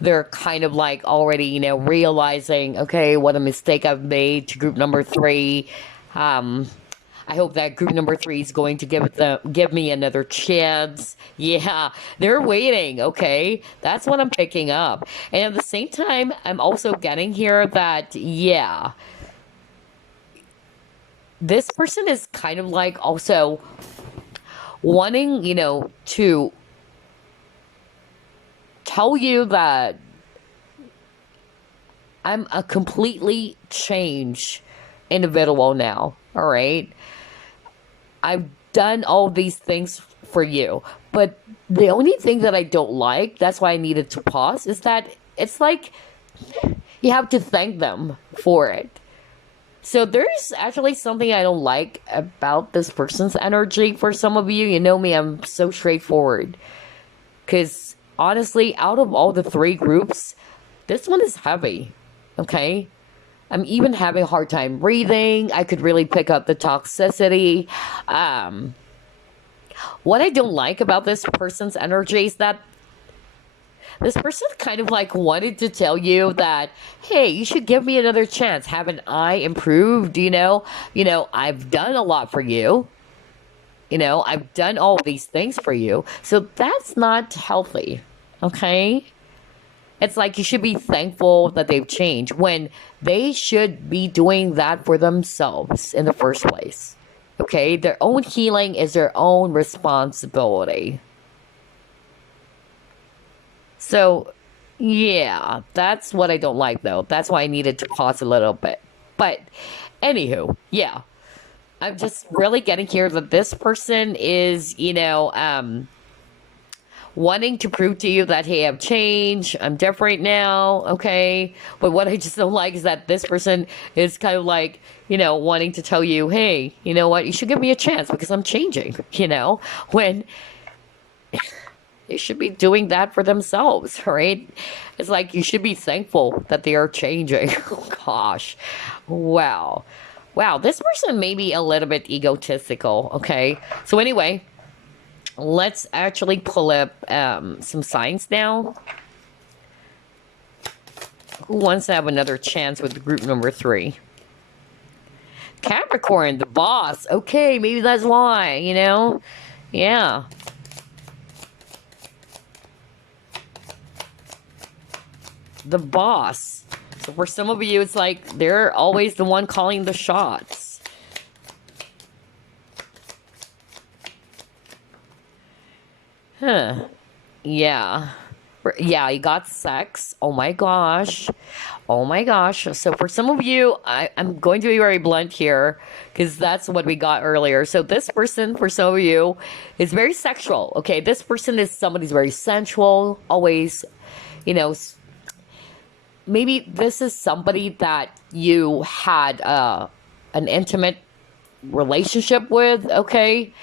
they're kind of like already, you know, realizing, okay, what a mistake I've made to group number 3. I hope that group number 3 is going to give me another chance. Yeah, they're waiting, okay? That's what I'm picking up. And at the same time, I'm also getting here that, yeah, this person is kind of like also wanting, you know, to tell you that I'm a completely changed individual now, all right? I've done all these things for you. But the only thing that I don't like, that's why I needed to pause, is that it's like you have to thank them for it. So there's actually something I don't like about this person's energy. For some of you, you know me, I'm so straightforward. Because honestly, out of all the 3 groups, this one is heavy. Okay? I'm even having a hard time breathing. I could really pick up the toxicity. What I don't like about this person's energy is that this person kind of like wanted to tell you that, hey, you should give me another chance. Haven't I improved? You know, I've done a lot for you. You know, I've done all these things for you. So that's not healthy. Okay? It's like you should be thankful that they've changed when they should be doing that for themselves in the first place. Okay? Their own healing is their own responsibility. So, yeah, that's what I don't like though. That's why I needed to pause a little bit. But, anywho, yeah. I'm just really getting here that this person is, wanting to prove to you that, hey, I've changed, I'm different now, okay? But what I just don't like is that this person is kind of like, wanting to tell you, hey, you know what, you should give me a chance because I'm changing, when they should be doing that for themselves, right? It's like you should be thankful that they are changing. Oh, gosh. Wow. Wow, this person may be a little bit egotistical, okay? So, anyway, let's actually pull up some signs now. Who wants to have another chance with group number 3? Capricorn, the boss. Okay, maybe that's why, Yeah. The boss. So for some of you, it's like they're always the one calling the shots. Huh. Yeah. Yeah, you got sex. Oh my gosh. Oh my gosh. So for some of you, I'm going to be very blunt here because that's what we got earlier. So this person, for some of you, is very sexual. Okay, this person is somebody who's very sensual, always, you know, maybe this is somebody that you had an intimate relationship with, okay?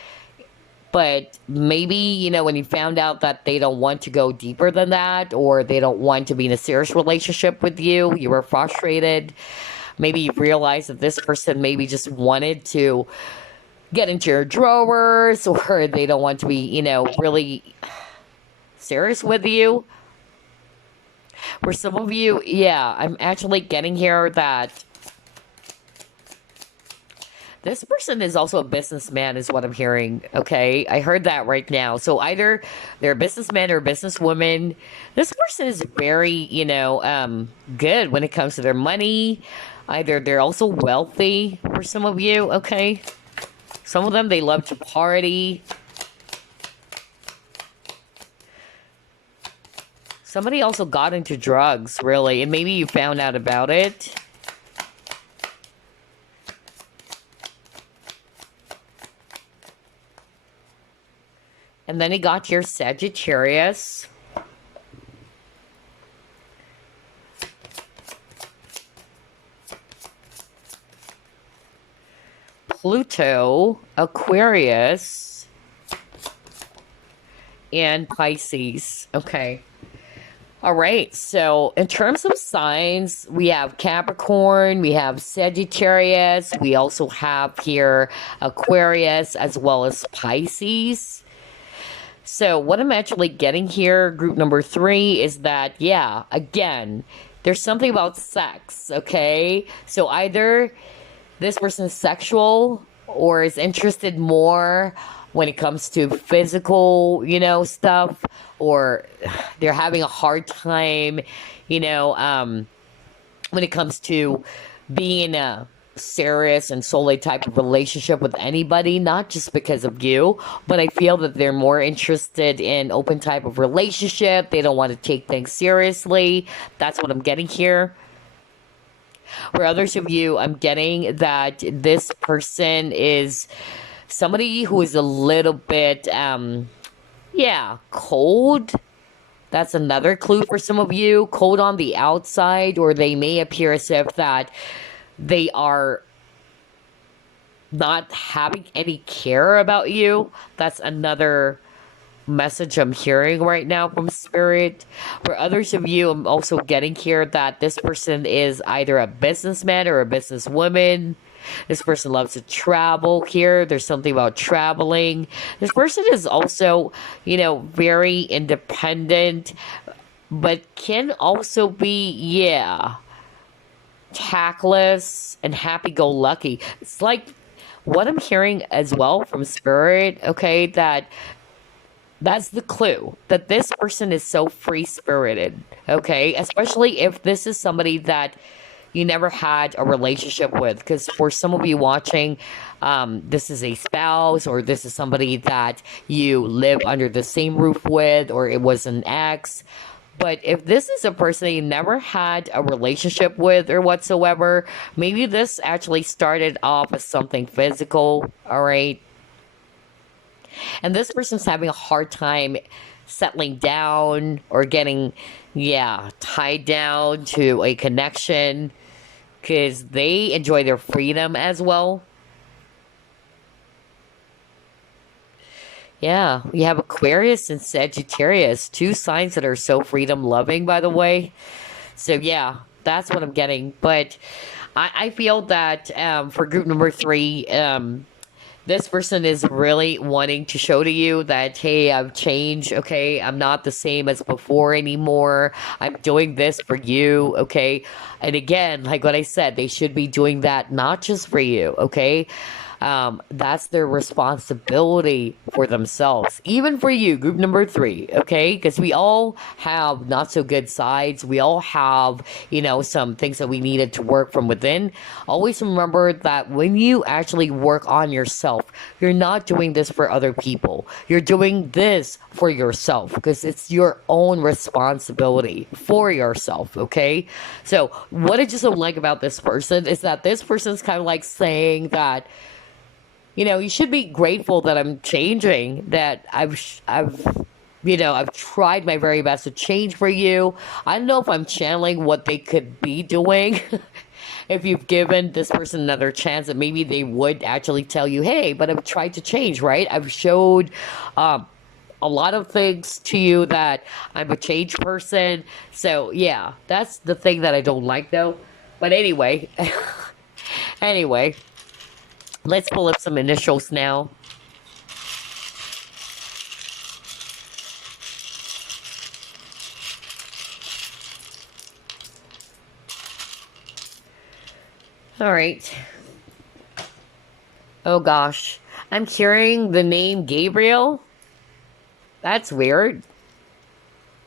But maybe, when you found out that they don't want to go deeper than that, or they don't want to be in a serious relationship with you, you were frustrated. Maybe you realized that this person maybe just wanted to get into your drawers, or they don't want to be, really serious with you. For some of you, yeah, I'm actually getting here that this person is also a businessman, is what I'm hearing. Okay, I heard that right now. So either they're a businessman or a businesswoman. This person is very, good when it comes to their money. Either they're also wealthy for some of you. Okay, some of them, they love to party. Somebody also got into drugs, really, and maybe you found out about it. And then he got your Sagittarius. Pluto, Aquarius, and Pisces. Okay. All right. So in terms of signs, we have Capricorn, we have Sagittarius, we also have here Aquarius as well as Pisces. So what I'm actually getting here, group number 3, is that, yeah, again, there's something about sex, okay? So either this person is sexual or is interested more when it comes to physical, stuff, or they're having a hard time, when it comes to being in a serious and solely type of relationship with anybody, not just because of you, but I feel that they're more interested in open type of relationship. They don't want to take things seriously. That's what I'm getting here. For others of you, I'm getting that this person is somebody who is a little bit, cold. That's another clue for some of you. Cold on the outside, or they may appear as if that they are not having any care about you. That's another message I'm hearing right now from Spirit. For others of you, I'm also getting here that this person is either a businessman or a businesswoman. This person loves to travel here. There's something about traveling. This person is also, very independent, but can also be, tactless and happy-go-lucky. It's like what I'm hearing as well from Spirit, okay, that's the clue, that this person is so free-spirited, okay, especially if this is somebody that you never had a relationship with, because for some of you watching, this is a spouse, or this is somebody that you live under the same roof with, or it was an ex. But if this is a person that you never had a relationship with or whatsoever, maybe this actually started off as something physical, all right? And this person's having a hard time settling down or getting, yeah, tied down to a connection because they enjoy their freedom as well. Yeah, we have Aquarius and Sagittarius, two signs that are so freedom loving, by the way. So, yeah, that's what I'm getting. But I feel that for group number three, this person is really wanting to show to you that, hey, I've changed, okay? I'm not the same as before anymore. I'm doing this for you, okay? And again, like what I said, they should be doing that not just for you, okay? That's their responsibility for themselves, even for you, group number three, okay? Because we all have not so good sides. We all have, some things that we needed to work from within. Always remember that when you actually work on yourself, you're not doing this for other people. You're doing this for yourself because it's your own responsibility for yourself, okay? So, what I just don't like about this person is that this person's kind of like saying that, you should be grateful that I'm changing, that I've tried my very best to change for you. I don't know if I'm channeling what they could be doing. If you've given this person another chance, that maybe they would actually tell you, hey, but I've tried to change, right? I've showed a lot of things to you that I'm a changed person. So, yeah, that's the thing that I don't like, though. But anyway, anyway. Let's pull up some initials now. All right. Oh gosh. I'm hearing the name Gabriel. That's weird.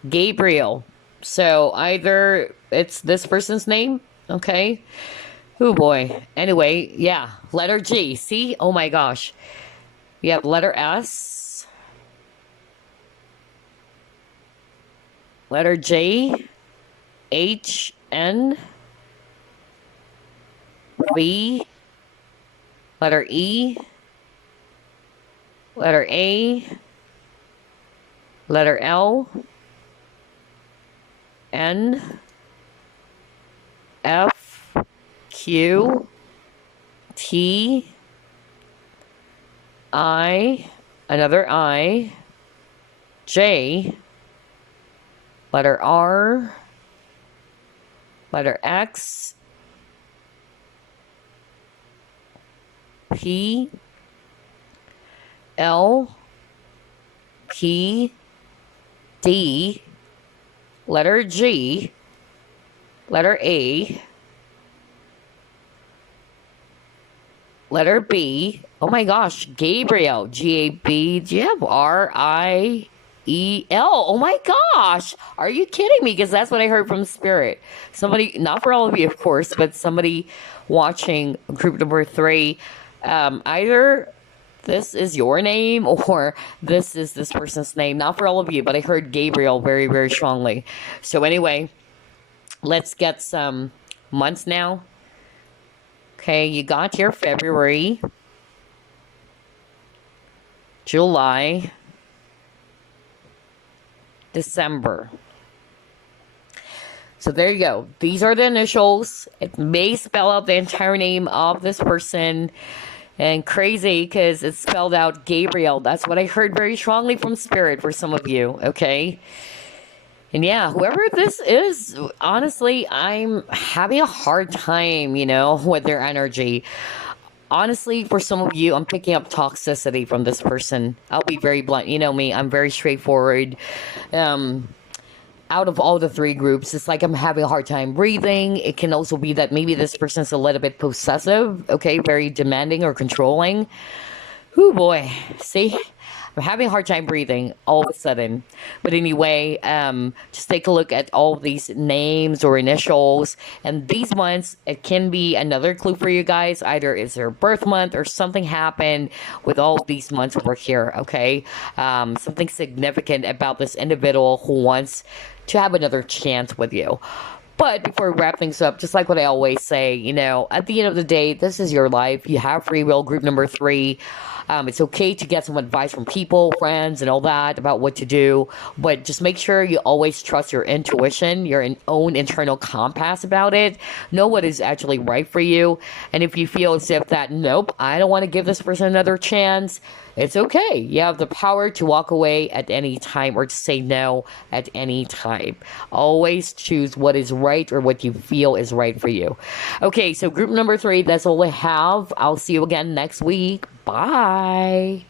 Gabriel. So either it's this person's name, okay? Oh boy. Anyway, yeah. Letter G. See? Oh my gosh. We have letter S. Letter J. H. N. V. Letter E. Letter A. Letter L. N. F. Q. T. I. Another I. J. Letter R. Letter X. P. L. P. D. Letter G. Letter A. Letter B. Oh my gosh, Gabriel. G-A-B. Do you have R-I-E-L? Oh my gosh. Are you kidding me? Because that's what I heard from Spirit. Somebody, not for all of you, of course, but somebody watching group number 3. Either this is your name or this is this person's name. Not for all of you, but I heard Gabriel very, very strongly. So anyway, let's get some months now. Okay, you got here February, July, December. So there you go. These are the initials. It may spell out the entire name of this person. And crazy because it's spelled out Gabriel. That's what I heard very strongly from Spirit for some of you, okay? And yeah, whoever this is, honestly, I'm having a hard time, with their energy. Honestly, for some of you, I'm picking up toxicity from this person. I'll be very blunt. You know me, I'm very straightforward. Out of all the 3 groups, it's like I'm having a hard time breathing. It can also be that maybe this person's a little bit possessive, okay? Very demanding or controlling. Oh boy. See? I'm having a hard time breathing all of a sudden. But anyway, just take a look at all these names or initials. And these months, it can be another clue for you guys. Either it's their birth month or something happened with all of these months over here, okay? Something significant about this individual who wants to have another chance with you. But before we wrap things up, just like what I always say, at the end of the day, this is your life. You have free will. Group number 3. It's okay to get some advice from people, friends, and all that about what to do. But just make sure you always trust your intuition, your own internal compass about it. Know what is actually right for you. And if you feel as if that, nope, I don't want to give this person another chance, it's okay. You have the power to walk away at any time or to say no at any time. Always choose what is right or what you feel is right for you. Okay, so group number 3, that's all I have. I'll see you again next week. Bye.